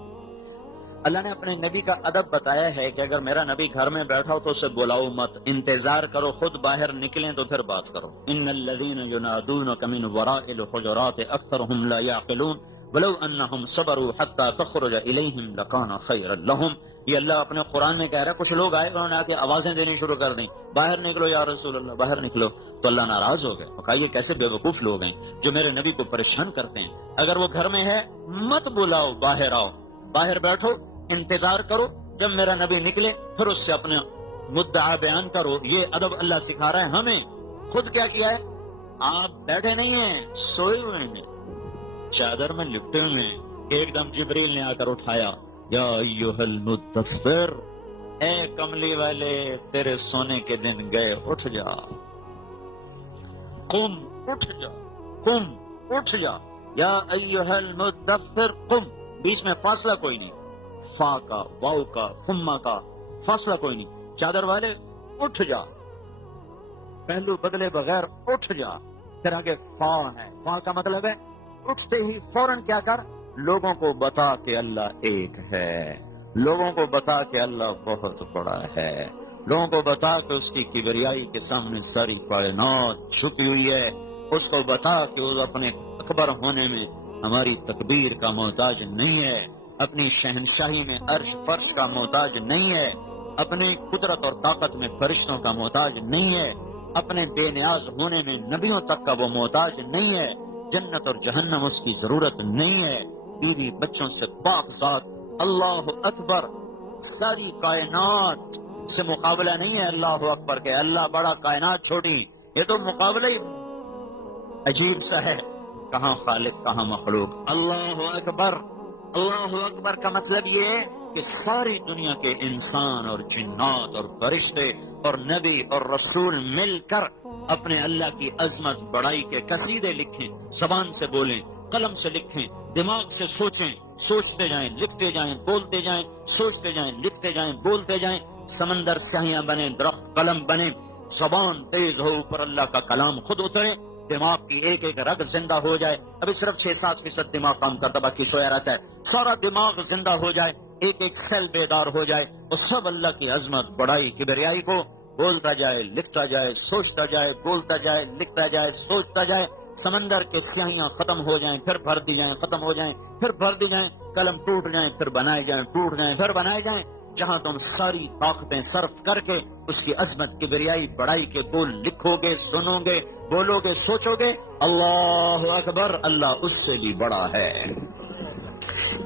اللہ نے اپنے نبی کا ادب بتایا ہے کہ اگر میرا نبی گھر میں بیٹھا ہو تو اسے بلاؤ مت، انتظار کرو، خود باہر نکلیں تو پھر بات کرو۔ ان الذین ینادونک من وراء الحجرات اکثرهم لا یعقلون ولو انہم صبروا حتی تخرج الیہم لکان خیرا لہم۔ یہ اللہ اپنے قرآن میں کہہ رہا ہے، کچھ لوگ آئے انہوں نے آ کے آوازیں دینی شروع کر دیں، باہر نکلو یا رسول اللہ، باہر نکلو، تو اللہ ناراض ہو گئے۔ کہا یہ کیسے بے وقوف لوگ ہیں جو میرے نبی کو پریشان کرتے ہیں۔ اگر وہ گھر میں ہے مت بلاؤ، باہر آؤ، باہر بیٹھو، انتظار کرو جب میرا نبی نکلے، پھر اس سے اپنے مدعا بیان کرو۔ یہ ادب اللہ سکھا رہا ہے ہمیں۔ خود کیا کیا ہے؟ آپ بیٹھے نہیں ہیں، سوئے ہوئے ہیں، چادر میں لپٹے ہوئے ہیں، ایک دم جبریل نے آ کر اٹھایا، یا ایھا المدثر، اے کملی والے تیرے سونے کے دن گئے، اٹھ جا، قم، اٹھ جا، قم، اٹھ جا، یا ایھا المدثر قم۔ بیچ میں فاصلہ کوئی نہیں، فا کا، واو کا، فما کا فاصلہ کوئی نہیں۔ چادر والے اٹھ جا، پہلو بدلے بغیر اٹھ جا۔ پھر آگے فا ہے، فا کا مطلب ہے اٹھتے ہی فوراً کیا کر، لوگوں کو بتا کہ اللہ ایک ہے، لوگوں کو بتا کہ اللہ بہت بڑا ہے، لوگوں کو بتا کہ اس کی کبریائی کے سامنے ساری کائنات چھپی ہوئی ہے، اس کو بتا کہ وہ اپنے اکبر ہونے میں ہماری تکبیر کا محتاج نہیں ہے، اپنی شہنشاہی میں عرش فرش کا محتاج نہیں ہے، اپنی قدرت اور طاقت میں فرشتوں کا محتاج نہیں ہے، اپنے بے نیاز ہونے میں نبیوں تک کا وہ محتاج نہیں ہے، جنت اور جہنم اس کی ضرورت نہیں ہے، بیوی بچوں سے پاک ذات اللہ اکبر، ساری کائنات سے مقابلہ نہیں ہے اللہ اکبر کے، اللہ بڑا کائنات چھوٹی، یہ تو مقابلہ ہی عجیب سا ہے، کہاں خالق کہاں مخلوق۔ اللہ اکبر، اللہ اکبر کا مطلب یہ ہے کہ ساری دنیا کے انسان اور جنات اور فرشتے اور نبی اور رسول مل کر اپنے اللہ کی عظمت بڑائی کے قصیدے لکھیں، زبان سے بولیں، قلم سے لکھیں، دماغ سے سوچیں، سوچتے جائیں، لکھتے جائیں، بولتے جائیں، سوچتے جائیں، لکھتے جائیں، بولتے جائیں، سمندر سیاں بنے، درخت قلم بنے، زبان تیز ہو، اوپر اللہ کا کلام خود اترے، دماغ کی ایک ایک رگ زندہ ہو جائے۔ ابھی صرف 6-7% دماغ کام کرتا، باقی سویا رہتا ہے، سارا دماغ زندہ ہو جائے، ایک ایک سیل بیدار ہو جائے، اور سب اللہ کی عظمت بڑائی کبریائی کو بولتا جائے، لکھتا جائے، سوچتا جائے، بولتا جائے، لکھتا جائے، سوچتا جائے، سمندر کے سیاہیاں ختم ہو جائیں، پھر بھر دی جائیں، ختم ہو جائیں، پھر بھر دی جائیں، قلم ٹوٹ جائیں، پھر بنائے جائیں، ٹوٹ جائیں، پھر بنائے جائیں، جہاں تم ساری طاقتیں صرف کر کے اس کی عظمت کبریائی بڑائی کے بول لکھو گے، سنو گے، بولو گے، سوچو گے، اللہ اکبر، اللہ اس سے بھی بڑا ہے۔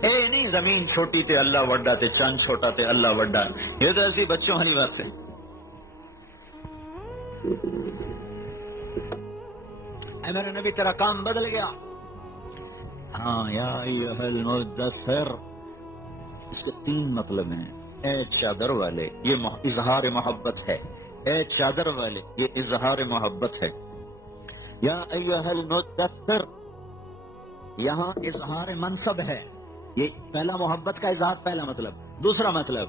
اے نہیں زمین چھوٹی تے اللہ وڈا تے چاند چھوٹا تے اللہ وڈا، یہ تو ایسی بچوں والی بات سے۔ اے میرے نبی تیرا کام بدل گیا۔ ہاں، یا ایھا المدثر، اس کے 3 مطلب ہیں۔ اے چادر والے، یہ اظہار محبت ہے. اے چادر والے، یہ اظہار محبت ہے. یا ایھا المدثر، یہاں اظہار منصب ہے. یہ پہلا محبت کا اظہار، پہلا مطلب. دوسرا مطلب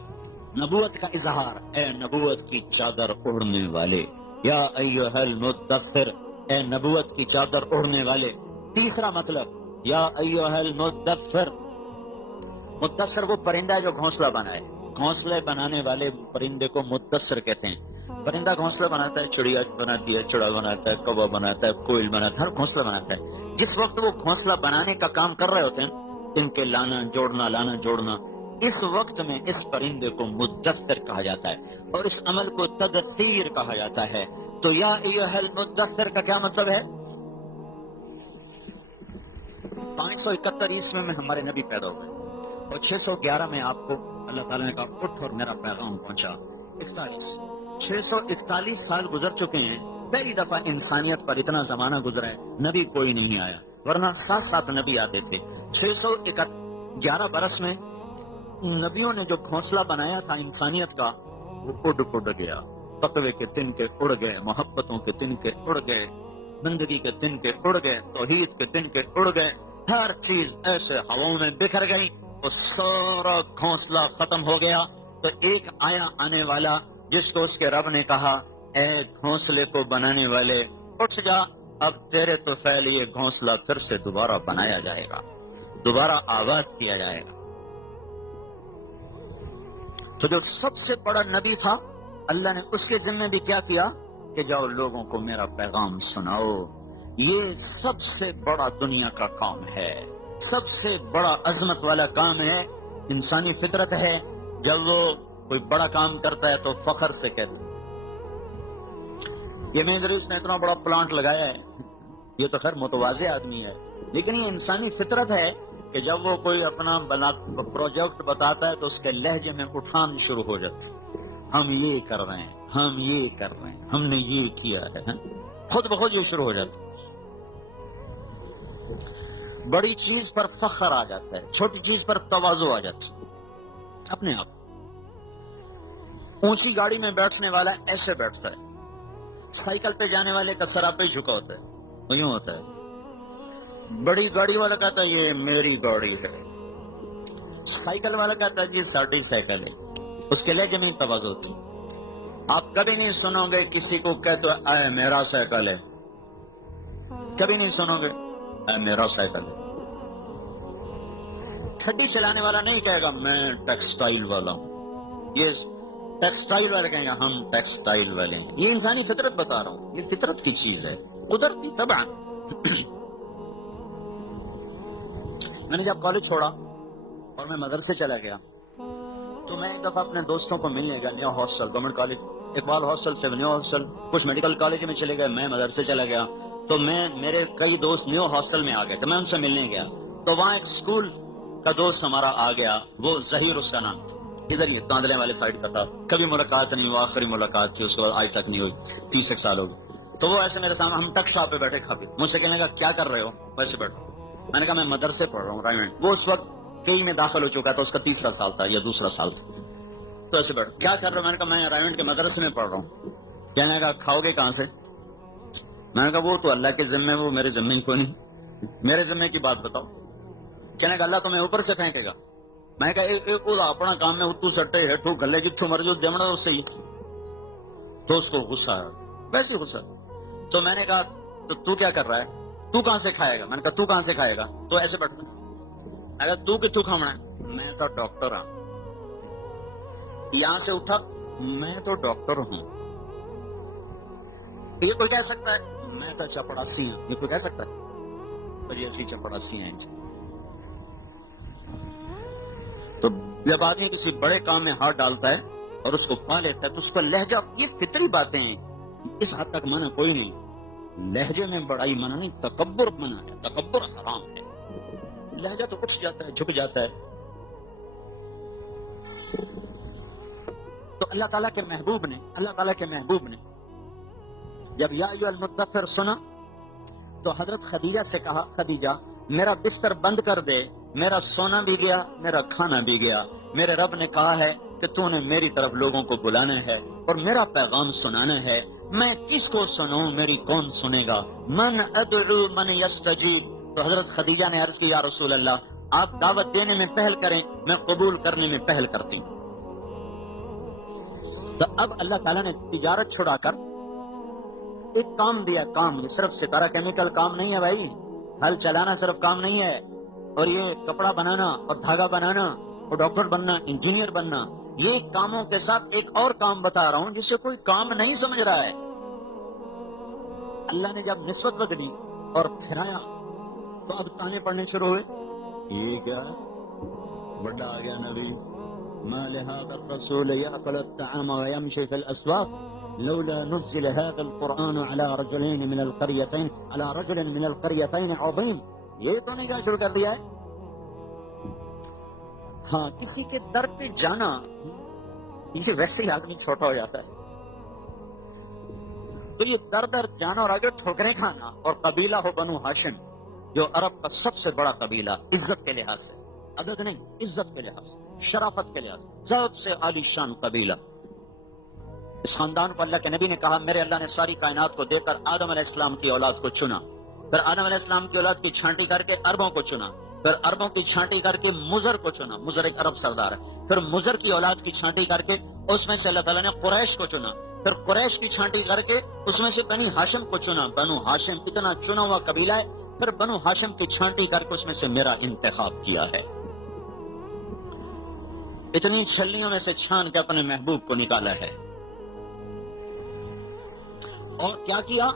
نبوت کا اظہار، اے نبوت کی چادر اوڑھنے والے. یا ایھا المدثر، اے نبوت کی چادر اوڑھنے والے. تیسرا مطلب یا ایھا المدثر، مدثر وہ پرندہ ہے جو گھونسلہ بنائے. گھونسلے بنانے والے پرندے کو مدثر کہتے ہیں. پرندہ گھونسلہ بناتا ہے، چڑیا بناتی ہے، چڑا بناتا ہے، کوا بناتا ہے، کوئل بناتا ہے، ہر گھونسلہ بناتا ہے. جس وقت وہ گھونسلہ بنانے کا کام کر رہے ہوتے ہیں، ان کے لانا جوڑنا لانا جوڑنا، اس وقت میں اس پرندے کو مدثر کہا جاتا ہے، اور اس عمل کو تدثیر کہا جاتا ہے. تو یا ایھا المدثر کا کیا مطلب ہے؟ 571 عیسوی میں ہمارے نبی پیدا ہوئے، اور 611 میں آپ کو اللہ تعالیٰ نے کہا اٹھ اور میرا پیغام پہنچا. 641 سال گزر چکے ہیں. پہلی دفعہ انسانیت پر اتنا زمانہ گزرا ہے، نبی کوئی نہیں آیا، ورنہ 7 نبی آتے تھے. 611 برس میں نبیوں نے جو گھونسلہ بنایا تھا انسانیت کا، وہ اڑ گیا. تقوی کے تنکے اڑ گئے، محبتوں کے تنکے اڑ گئے، بندگی کے تنکے اڑ گئے، توحید کے تنکے اڑ گئے. ہر چیز ایسے ہواؤں میں بکھر گئی، وہ سارا گھونسلہ ختم ہو گیا. تو ایک آیا آنے والا جس کو اس کے رب نے کہا اے گھونسلے کو بنانے والے اٹھ جا، اب تیرے تو فعل یہ گھونسلہ پھر سے دوبارہ بنایا جائے گا، دوبارہ آباد کیا جائے گا. تو جو سب سے بڑا نبی تھا، اللہ نے اس کے ذمہ بھی کیا کیا کہ جاؤ لوگوں کو میرا پیغام سناؤ. یہ سب سے بڑا دنیا کا کام ہے، سب سے بڑا عظمت والا کام ہے. انسانی فطرت ہے جب وہ کوئی بڑا کام کرتا ہے تو فخر سے کہتے. یہ مینجریس نے اتنا بڑا پلانٹ لگایا ہے، یہ تو خیر متواضع آدمی ہے، لیکن یہ انسانی فطرت ہے کہ جب وہ کوئی اپنا پروجیکٹ بتاتا ہے تو اس کے لہجے میں اٹھان شروع ہو جاتی. ہم یہ کر رہے ہیں، ہم یہ کر رہے ہیں، ہم نے یہ کیا ہے، خود بخود یہ شروع ہو جاتا. بڑی چیز پر فخر آ جاتا ہے، چھوٹی چیز پر تواضع آ جاتا ہے اپنے آپ. اونچی گاڑی میں بیٹھنے والا ایسے بیٹھتا ہے، سائیکل پہ جانے والے کا سراپے جھکا ہوتا ہے، وہ یوں ہوتا ہے. بڑی گاڑی والا کہتا ہے یہ میری گاڑی ہے، سائیکل والا کہتا ہے یہ ساڈی سائیکل ہے. اس کے لہجے میں تواضع ہوتی. آپ کبھی نہیں سنو گے کسی کو کہتے اے میرا سائیکل ہے، کبھی نہیں سنو گے اے میرا سائیکل ہے. ٹھڈی چلانے والا نہیں کہے گا میں ٹیکسٹائل والا ہوں، یہ ٹیکسٹائل والے کہیں گے ہم ٹیکسٹائل والے ہیں. یہ انسانی فطرت بتا رہا ہوں، یہ فطرت کی چیز ہے، قدرتی طبعا. میں نے جب کالج چھوڑا اور میں مدرسے چلا گیا تو میں ایک دفعہ اپنے دوستوں کو ملنے گیا new hostel, government college Iqbal hostel سے نیو ہاسٹل. کچھ میڈیکل کالج میں چلے گئے، میں مدرسے چلا گیا. تو میرے کئی دوست نیو ہاسٹل میں آ گئے تو میں ان سے ملنے گیا. تو وہاں ایک اسکول کا دوست ہمارا آ گیا، وہ ظہیر اس کا نام تھا، ادھر یہ کاندلے والے سائڈ کا تھا. کبھی ملاقات نہیں، وہ آخری ملاقات تھی، اس کے بعد آج تک نہیں ہوئی، 30 سال ہو گئے. تو وہ ایسے میرے سامنے، ہم ٹک صاحب پہ بیٹھے کھا پی، مجھ سے کہنے لگا کیا کر رہے ہو؟ ویسے بیٹھو. میں نے کہا میں مدرسے پڑھ رہا ہوں رائمنڈ. وہ اس وقت کئی میں داخل ہو چکا تھا، اس کا 3 سال تھا یا 2 سال تھا. تو ایسے بیٹھو، کیا کر رہے ہو؟ میں نے کہا میں رائمنڈ کے مدرسے میں پڑھ رہا ہوں. کہنے لگا کھاؤ گے کہاں سے؟ میں نے کہا وہ تو اللہ کے ذمے، وہ میرے ذمے ہی کوئی نہیں، میرے ذمے کی بات بتاؤ. کہنے لگا اللہ تمہیں اوپر سے پھینکے گا. میں نے کہا اپنا کام میں اتو سٹے ہیٹو گلے جتوں مرضی جمنا اس سے ہی. تو اس کو غصہ آیا، ویسے غصہ. تو میں نے کہا تو کیا کر رہا ہے، تو کہاں سے کھائے گا؟ میں نے کہا تو کہاں سے کھائے گا؟ تو ایسے بیٹھتا. میں کہا تو کتوں کھانا ہے؟ میں تو ڈاکٹر ہوں. یہاں سے اٹھا، میں تو ڈاکٹر ہوں. یہ کوئی کہہ سکتا ہے میں تو چپڑاسی ہوں؟ یہ کوئی کہہ سکتا ہے؟ جی ایسی چپڑاسی ہیں. تو جب آدمی کسی بڑے کام میں ہاتھ ڈالتا ہے اور اس کو پا لیتا ہے تو اس کا لہجہ، یہ فطری باتیں ہیں، اس حد تک منع کوئی نہیں. لہجے میں بڑائی منع نہیں، تکبر منع ہے، تکبر حرام ہے. لہجہ تو اٹھ جاتا ہے، جھک جاتا ہے. تو اللہ تعالیٰ کے محبوب نے جب یا ایھا المدثر سنا تو حضرت خدیجہ سے کہا خدیجہ میرا بستر بند کر دے، میرا سونا بھی گیا، میرا کھانا بھی گیا. میرے رب نے کہا ہے کہ تو نے میری طرف لوگوں کو بلانا ہے اور میرا پیغام سنانا ہے، میں کس کو سناؤں، میری کون سنے گا؟ من ادعو من یستجیب۔ تو حضرت خدیجہ نے عرض کی یا رسول اللہ آپ دعوت دینے میں پہل کریں، میں قبول کرنے میں پہل کرتی ہوں۔ تو اب اللہ تعالیٰ نے تجارت چھڑا کر ایک کام دیا، کام یہ صرف ستارہ کیمیکل کام نہیں ہے بھائی، ہل چلانا صرف کام نہیں ہے، اور یہ کپڑا بنانا اور دھاگا بنانا اور ڈاکٹر بننا، انجینئر بننا، یہ کاموں کے ساتھ ایک اور کام بتا رہا ہوں جسے کوئی کام نہیں سمجھ رہا ہے۔ اللہ نے جب نسبت بدلی اور پھرایا تو اب تانے پڑنے شروع ہوئے، یہ کیا بڑا آ گیا نبی، ما لهذا الرسول يأكل الطعام ويمشي في الأسواق لولا نزل هذا القرآن على رجل من القريتين عظيم۔ یہ تو نہیں کہا شروع کر دیا ہے؟ ہاں، کسی کے در پہ جانا یہ ویسے ہی آدمی چھوٹا ہو جاتا ہے، تو یہ در در جانا اور آگے ٹھوکریں کھانا، اور قبیلہ ہو بنو ہاشم جو عرب کا سب سے بڑا قبیلہ، عزت کے لحاظ سے، عدد نہیں، عزت کے لحاظ سے، شرافت کے لحاظ سے سب سے عالی شان قبیلہ۔ اس خاندان کو اللہ کے نبی نے کہا میرے اللہ نے ساری کائنات کو دے کر آدم علیہ السلام کی اولاد کو چنا، پھر آدم علیہ السلام کی اولاد کی چھانٹی کر کے عربوں کو چنا، پھر عربوں کی چھانٹی کر کے مضر کو چنا، مضر ایک عرب سردار ہے، پھر مضر کی اولاد کی چھانٹی کر کے اس میں سے اللہ تعالیٰ نے قریش کو چنا، پھر قریش کی چھانٹی کر کے اس میں سے بنی ہاشم کو چنا۔ بنو ہاشم اتنا چنا ہوا قبیلہ ہے، پھر بنو ہاشم کی چھانٹی کر کے اس میں سے میرا انتخاب کیا ہے، اتنی چھلیوں میں سے چھان کے اپنے محبوب کو نکالا ہے۔ اور کیا کیا؟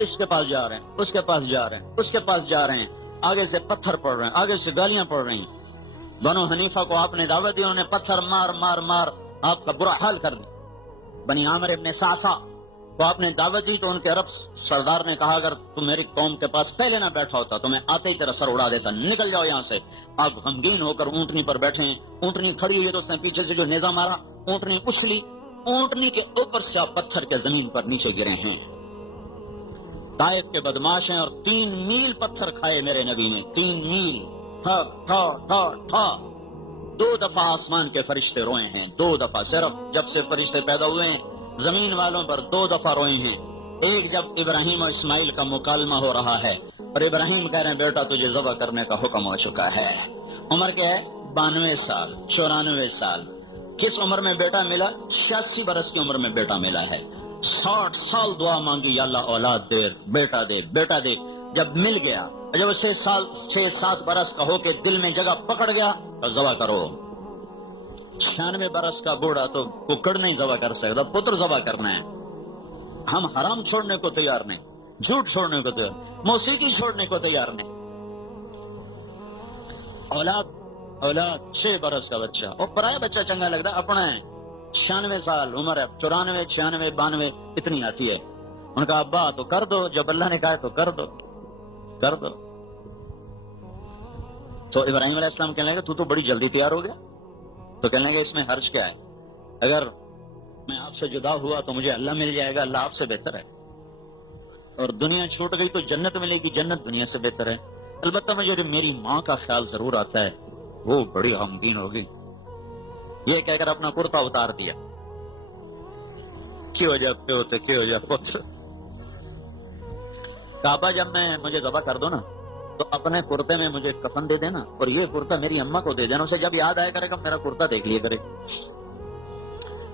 اس کے پاس جا رہے ہیں، اس کے پاس جا رہے ہیں، اس کے پاس جا رہے ہیں، آگے سے پتھر پڑ رہے ہیں، آگے سے گالیاں پڑ رہی ہیں۔ بنو حنیفہ کو آپ نے دعوت دی، انہوں نے پتھر مار مار مار آپ کا برا حال کر دیا۔ بنی عامر ابن سعصع کو آپ نے دعوت دی تو ان کے عرب سردار نے کہا اگر تم میری قوم کے پاس پہلے نہ بیٹھا ہوتا تو میں آتے ہی تیرا سر اڑا دیتا، نکل جاؤ یہاں سے۔ آپ غمگین ہو کر اونٹنی پر بیٹھے ہیں، اونٹنی کھڑی ہوئی ہے تو اس نے پیچھے سے جو نیزہ مارا، اونٹنی اچھلی، اونٹنی کے اوپر سے آپ پتھر کے زمین پر نیچے گرے ہیں۔ طائف کے بدماش ہیں اور 3 میل پتھر کھائے میرے نبی نے، 3 میل، ٹھا ٹھا ٹھا ٹھا۔ 2 دفعہ آسمان کے فرشتے روئے ہیں، 2 دفعہ، صرف جب سے فرشتے پیدا ہوئے ہیں زمین والوں پر 2 دفعہ روئے ہیں۔ ایک جب ابراہیم اور اسماعیل کا مکالمہ ہو رہا ہے اور ابراہیم کہہ رہے ہیں بیٹا تجھے ذبح کرنے کا حکم ہو چکا ہے، عمر کیا ہے 92 سال 94 سال، کس عمر میں بیٹا ملا؟ 86 برس کی عمر میں بیٹا ملا ہے۔ 60 سال دعا مانگی یا اللہ اولاد دے، بیٹا دے، بیٹا دے، جب مل گیا، جب 6-7 برس کا ہو کے دل میں جگہ پکڑ گیا تو ذبح کرو۔ 96 برس کا بوڑھا تو ککڑ نہیں ذبح کر سکتا، پتر ذبح کرنا ہے۔ ہم حرام چھوڑنے کو تیار نہیں، جھوٹ چھوڑنے کو تیار، موسیقی چھوڑنے کو تیار نہیں۔ اولاد 6 برس کا بچہ، اور پرایا بچہ چنگا لگتا ہے، اپنا ہے 96 سال عمر ہے، 94 96 92 اتنی آتی ہے۔ ان کا ابا تو کر دو، جب اللہ نے کہا تو کر دو کر دو۔ تو ابراہیم علیہ السلام کہنے لگے تو بڑی جلدی تیار ہو گیا، تو کہنے لگے اس میں حرج کیا ہے، اگر میں آپ سے جدا ہوا تو مجھے اللہ مل جائے گا، اللہ آپ سے بہتر ہے، اور دنیا چھوٹ گئی تو جنت ملے گی، جنت دنیا سے بہتر ہے۔ البتہ مجھے میری ماں کا خیال ضرور آتا ہے، وہ بڑی غمگین ہوگی۔ یہ کہہ کر اپنا کرتا اتار دیا، کی وجہ پہ کی وجہ پتر کعبہ جب مجھے ذبح کر دو نا تو اپنے کرتے میں مجھے کفن دے دینا، اور یہ کرتا میری اماں کو دے دینا، اسے جب یاد آیا کرے گا میرا کرتا دیکھ لیا کرے۔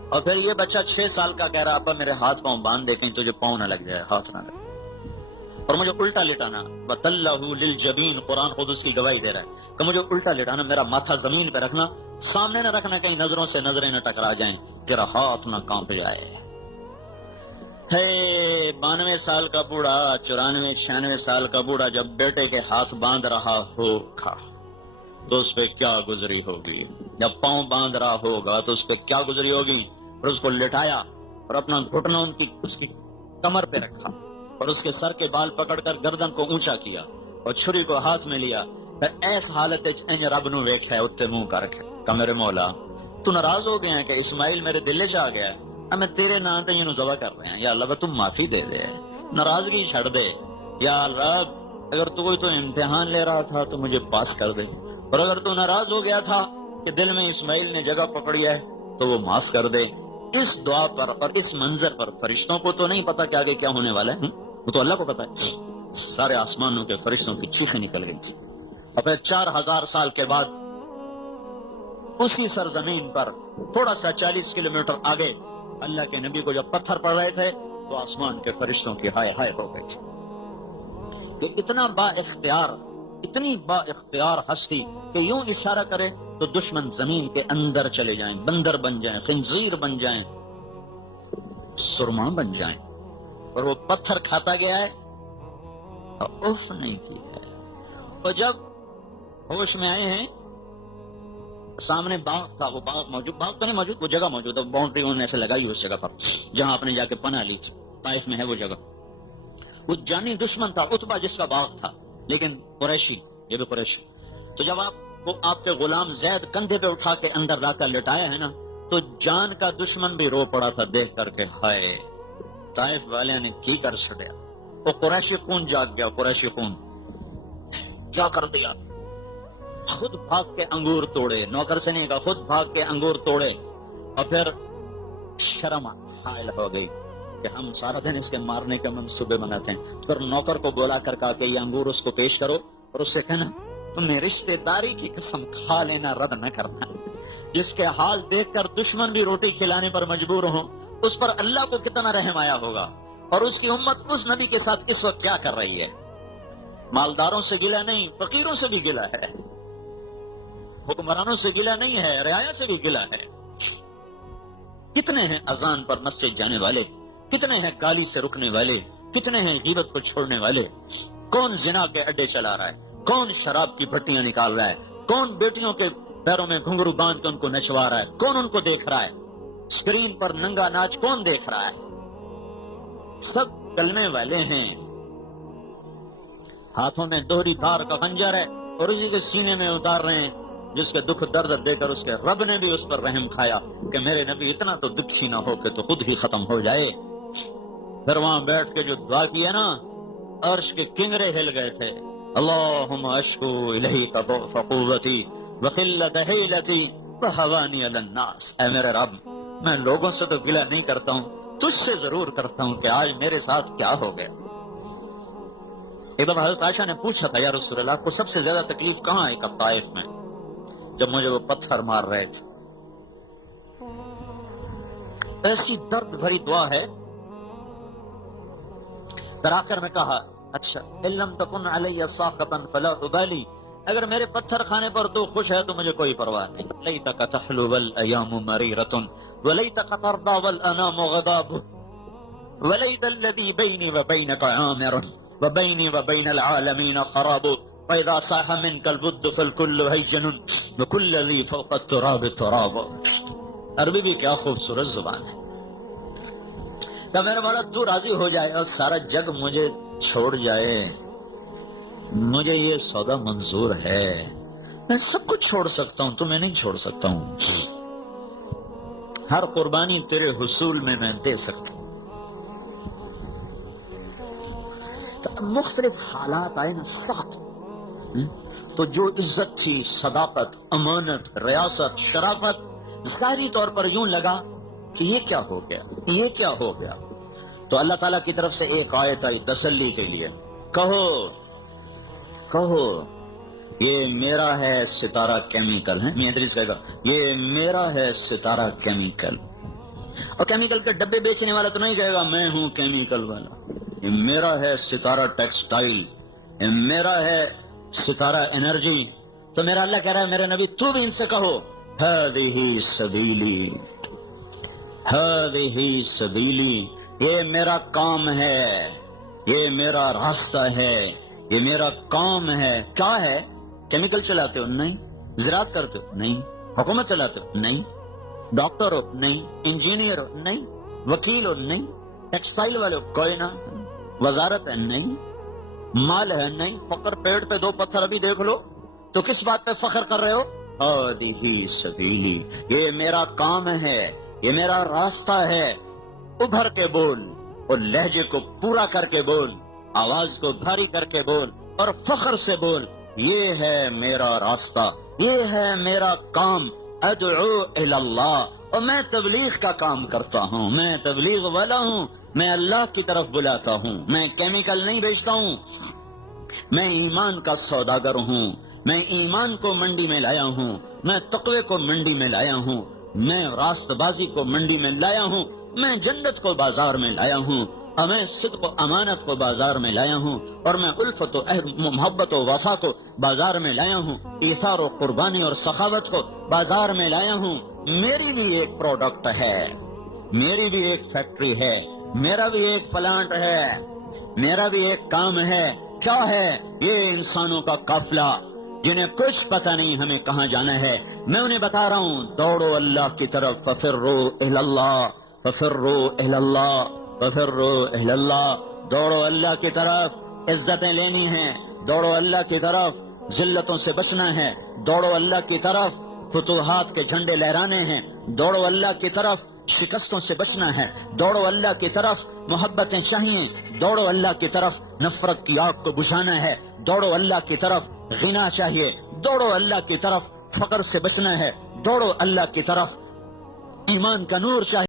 اور پھر یہ بچہ 6 سال کا کہہ رہا ابا میرے ہاتھ پاؤں باندھ دے کہیں تجھے پاؤں نہ لگ جائے، ہاتھ نہ لگے، اور مجھے الٹا لٹانا، وَتَلَّهُ لِلْجَبِينِ، قرآن خود اس کی گواہی دے رہا ہے کہ مجھے الٹا لٹانا، میرا ماتھا زمین پہ رکھنا، سامنے نہ رکھنا کہیں نظروں سے نظریں نہ ٹکرا جائیں، تیرا ہاتھ نہ کانپ جائے۔ 92 سال کا بوڑھا، 94 96 سال کا بوڑھا جب بیٹے کے ہاتھ باندھ رہا ہوگا تو اس پہ کیا گزری ہوگی، جب پاؤں باندھ رہا ہوگا تو اس پہ کیا گزری ہوگی۔ اور اس کو لٹایا اور اپنا گھٹنا اس کی کمر پہ رکھا اور اس کے سر کے بال پکڑ کر گردن کو اونچا کیا اور چھری کو ہاتھ میں لیا، پھر ایس حالت انج رب نو ویکھیا اتنے منہ کر کے کہ میرے مولا تو ناراض ہو گیا کہ اسماعیل میرے دل چ آ گیا، میں تیرے نام تے اینو ذبح کر رہے ہیں، یا اللہ تم معافی دے دے، ناراضگی چھڑ دے، یا اللہ اگر تو کوئی تو امتحان لے رہا تھا تو مجھے پاس کر دے، اور اگر تو ناراض ہو گیا تھا کہ دل میں اسماعیل نے جگہ پکڑی ہے تو وہ معاف کر دے. اس دعا پر اور اس منظر پر فرشتوں کو تو نہیں پتا کہ آگے کیا ہونے والا ہے، وہ تو اللہ کو پتا ہے. سارے آسمانوں کے فرشتوں کی چیخیں نکل گئی تھی. اور پھر 4000 سال کے بعد اسی سرزمین پر تھوڑا سا 40 کلومیٹر آگے اللہ کے نبی کو جب پتھر پڑ رہے تھے تو آسمان کے فرشتوں کی ہائے ہائے ہو گئی تھی کہ اتنا با اختیار، اتنی با اختیار ہستی کہ یوں اشارہ کرے تو دشمن زمین کے اندر چلے جائیں، بندر بن جائیں، خنزیر بن جائیں، سرما بن جائیں. اور وہ پتھر کھاتا گیا ہے اور اف نہیں کی ہے. اور جب ہوش میں آئے ہیں سامنے باغ تھا، وہ باغ موجود، باغ تو نہیں موجود، وہ جگہ موجود ہے، باؤنڈری انہوں نے ایسے لگائی اس جگہ پر جہاں آپ نے جا کے پناہ لی تھی. طائف میں ہے وہ جگہ. وہ جانی دشمن تھا عتبہ جس کا باغ تھا، لیکن قریشی، یہ بھی قریشی. تو جب آپ کے غلام زید کندھے پہ اٹھا کے اندر لا کر لٹایا ہے نا، تو جان کا دشمن بھی رو پڑا تھا دیکھ کر کے ہائے طائف والے نے کی کر چھڑیا. وہ قریشی خون جاگ گیا، قریشی خون کیا کر دیا. خود بھاگ کے انگور توڑے، نوکر سے نہیں کہا، خود بھاگ کے انگور توڑے. اور پھر شرم حائل ہو گئی کہ ہم سارا دن اس کے مارنے کے منصوبے بناتے ہیں. پھر نوکر کو بولا کر کہا کہ یہ انگور اس کو پیش کرو اور اس سے کہنا تمہیں رشتے داری کی قسم کھا لینا، رد نہ کرنا. جس کے حال دیکھ کر دشمن بھی روٹی کھلانے پر مجبور ہوں، اس پر اللہ کو کتنا رحم آیا ہوگا. اور اس کی امت اس نبی کے ساتھ اس وقت کیا کر رہی ہے. مالداروں سے گلہ نہیں، فقیروں سے بھی گلہ ہے، حکمرانوں سے گلہ نہیں ہے، رعایا سے بھی گلہ ہے. کتنے ہیں اذان پر مسجد جانے والے، کتنے ہیں گالی سے رکنے والے، کتنے ہیں غیبت کو چھوڑنے والے. کون زنا کے اڈے چلا رہا ہے، کون شراب کی بھٹیاں نکال رہا ہے، کون بیٹیوں کے پیروں میں گھنگرو باندھ کے ان کو نچوا رہا ہے، کون ان کو دیکھ رہا ہے. اسکرین پر ننگا ناچ کون دیکھ رہا ہے. سب کلمے والے ہیں. ہاتھوں میں دوہری دھار کا خنجر ہے اور اسی کے سینے میں اتار رہے ہیں. جس کے دکھ درد دے کر اس کے رب نے بھی اس پر رحم کھایا کہ میرے نبی اتنا تو دکھی نہ ہو کہ تو خود ہی ختم ہو جائے. پھر وہاں بیٹھ کے جو دعا کیا نا، عرش کے کنگرے ہل گئے تھے. اللہم اشکو الیک ضعف قوتی وقلت حیلتی وہوانی علی الناس. اے میرے رب، میں لوگوں سے تو گلہ نہیں کرتا ہوں، تجھ سے ضرور کرتا ہوں کہ آج میرے ساتھ کیا ہو گیا. ایک دفعہ حضرت عائشہ نے پوچھا تھا یا رسول اللہ کو سب سے زیادہ تکلیف کہاں ہے؟ کہ طائف میں، جب مجھے وہ پتھر مار رہے تھے. ایسی درد بھری دعا ہے. پھر آخر میں کہا اچھا ان لم تکن علی ساخطا فلا ابالی، اگر میرے پتھر کھانے پر تو خوش ہے تو مجھے کوئی پرواہ نہیں. لیتک تحلو والایام مریرۃ ولیتک ترضى والانام غضاب ولیت الذی بینی وبینک عامر وبینی وبین العالمین خراب فإذا صاح منك الود فالكل هيجن وكل ذي فوق التراب تراب. عربی بھی کیا خوبصورت زبان ہے. تو میرے مولا تو راضی ہو جائے اور سارا جگ مجھے چھوڑ جائے، مجھے یہ سودا منظور ہے. میں سب کچھ چھوڑ سکتا ہوں، تمہیں نہیں چھوڑ سکتا ہوں. ہر قربانی تیرے حصول میں دے سکتا ہوں. مختلف حالات آئے نا سخت، تو جو عزت تھی، صداقت، امانت، ریاست، شرافت، ظاہری طور پر یوں لگا کہ یہ کیا ہو گیا، یہ کیا ہو گیا. تو اللہ تعالیٰ کی طرف سے ایک آیت آئی تسلی کے لیے. کہو کہو یہ میرا ہے ستارہ کیمیکل ہے. میں ادریس کہے گا یہ میرا ہے ستارہ کیمیکل. اور کیمیکل کے ڈبے بیچنے والا تو نہیں کہے گا میں ہوں کیمیکل والا. یہ میرا ہے ستارہ ٹیکسٹائل، یہ میرا ہے ستارہ انرجی. تو میرا اللہ کہہ رہا ہے میرے نبی تو بھی ان سے کہو ہذہ سبیلی، ہذہ سبیلی، یہ میرا کام ہے، یہ میرا راستہ ہے، یہ میرا کام ہے. کیا ہے؟ کیمیکل چلاتے ہو؟ نہیں. زراعت کرتے ہو؟ نہیں. حکومت چلاتے ہو؟ نہیں. ڈاکٹر ہو؟ نہیں. انجینئر ہو؟ نہیں. وکیل ہو؟ نہیں. ٹیکسٹائل والے ہو؟ کوئی نہ. وزارت ہے؟ نہیں. مال ہے؟ نہیں. فقر پیٹ پہ دو پتھر ابھی دیکھ لو تو کس بات پہ فخر کر رہے ہو؟ ہذہ سبیلی، یہ میرا کام ہے، یہ میرا راستہ ہے. ابھر کے بول اور لہجے کو پورا کر کے بول، آواز کو بھاری کر کے بول اور فخر سے بول یہ ہے میرا راستہ، یہ ہے میرا کام. ادعو الی اللہ اور میں تبلیغ کا کام کرتا ہوں، میں تبلیغ والا ہوں، میں اللہ کی طرف بلاتا ہوں، میں کیمیکل نہیں بیچتا ہوں، میں ایمان کا سوداگر ہوں، میں ایمان کو منڈی میں لایا ہوں، میں تقوی کو منڈی میں لایا ہوں، میں راست بازی کو منڈی میں لایا ہوں، میں جنت کو بازار میں لایا ہوں، اور میں صدق و امانت کو بازار میں لایا ہوں، اور میں الفت و محبت و وفا کو بازار میں لایا ہوں، ایثار و قربانی اور سخاوت کو بازار میں لایا ہوں۔ میری بھی ایک پروڈکٹ ہے، میری بھی ایک فیکٹری ہے، میرا بھی ایک پلانٹ ہے، میرا بھی ایک کام ہے۔ کیا ہے؟ یہ انسانوں کا قافلہ جنہیں کچھ پتہ نہیں ہمیں کہاں جانا ہے، میں انہیں بتا رہا ہوں دوڑو اللہ کی طرف، ففروا الی اللہ، ففروا الی اللہ، ففروا الی اللہ، دوڑو اللہ کی طرف۔ عزتیں لینی ہیں، دوڑو اللہ کی طرف۔ ذلتوں سے بچنا ہے، دوڑو اللہ کی طرف۔ فتوحات کے جھنڈے لہرانے ہیں، دوڑو اللہ کی طرف۔ شکستوں سے بچنا ہے، دوڑو اللہ کی طرف۔ محبتیں چاہیے، دوڑو اللہ کی طرف۔ نفرت کی آگ کو بجھانا ہے، دوڑو اللہ کی طرف۔ غنا چاہیے، دوڑو اللہ کی طرف۔ فقر سے بچنا ہے، دوڑو اللہ کی طرف۔ ایمان کا نور چاہیے۔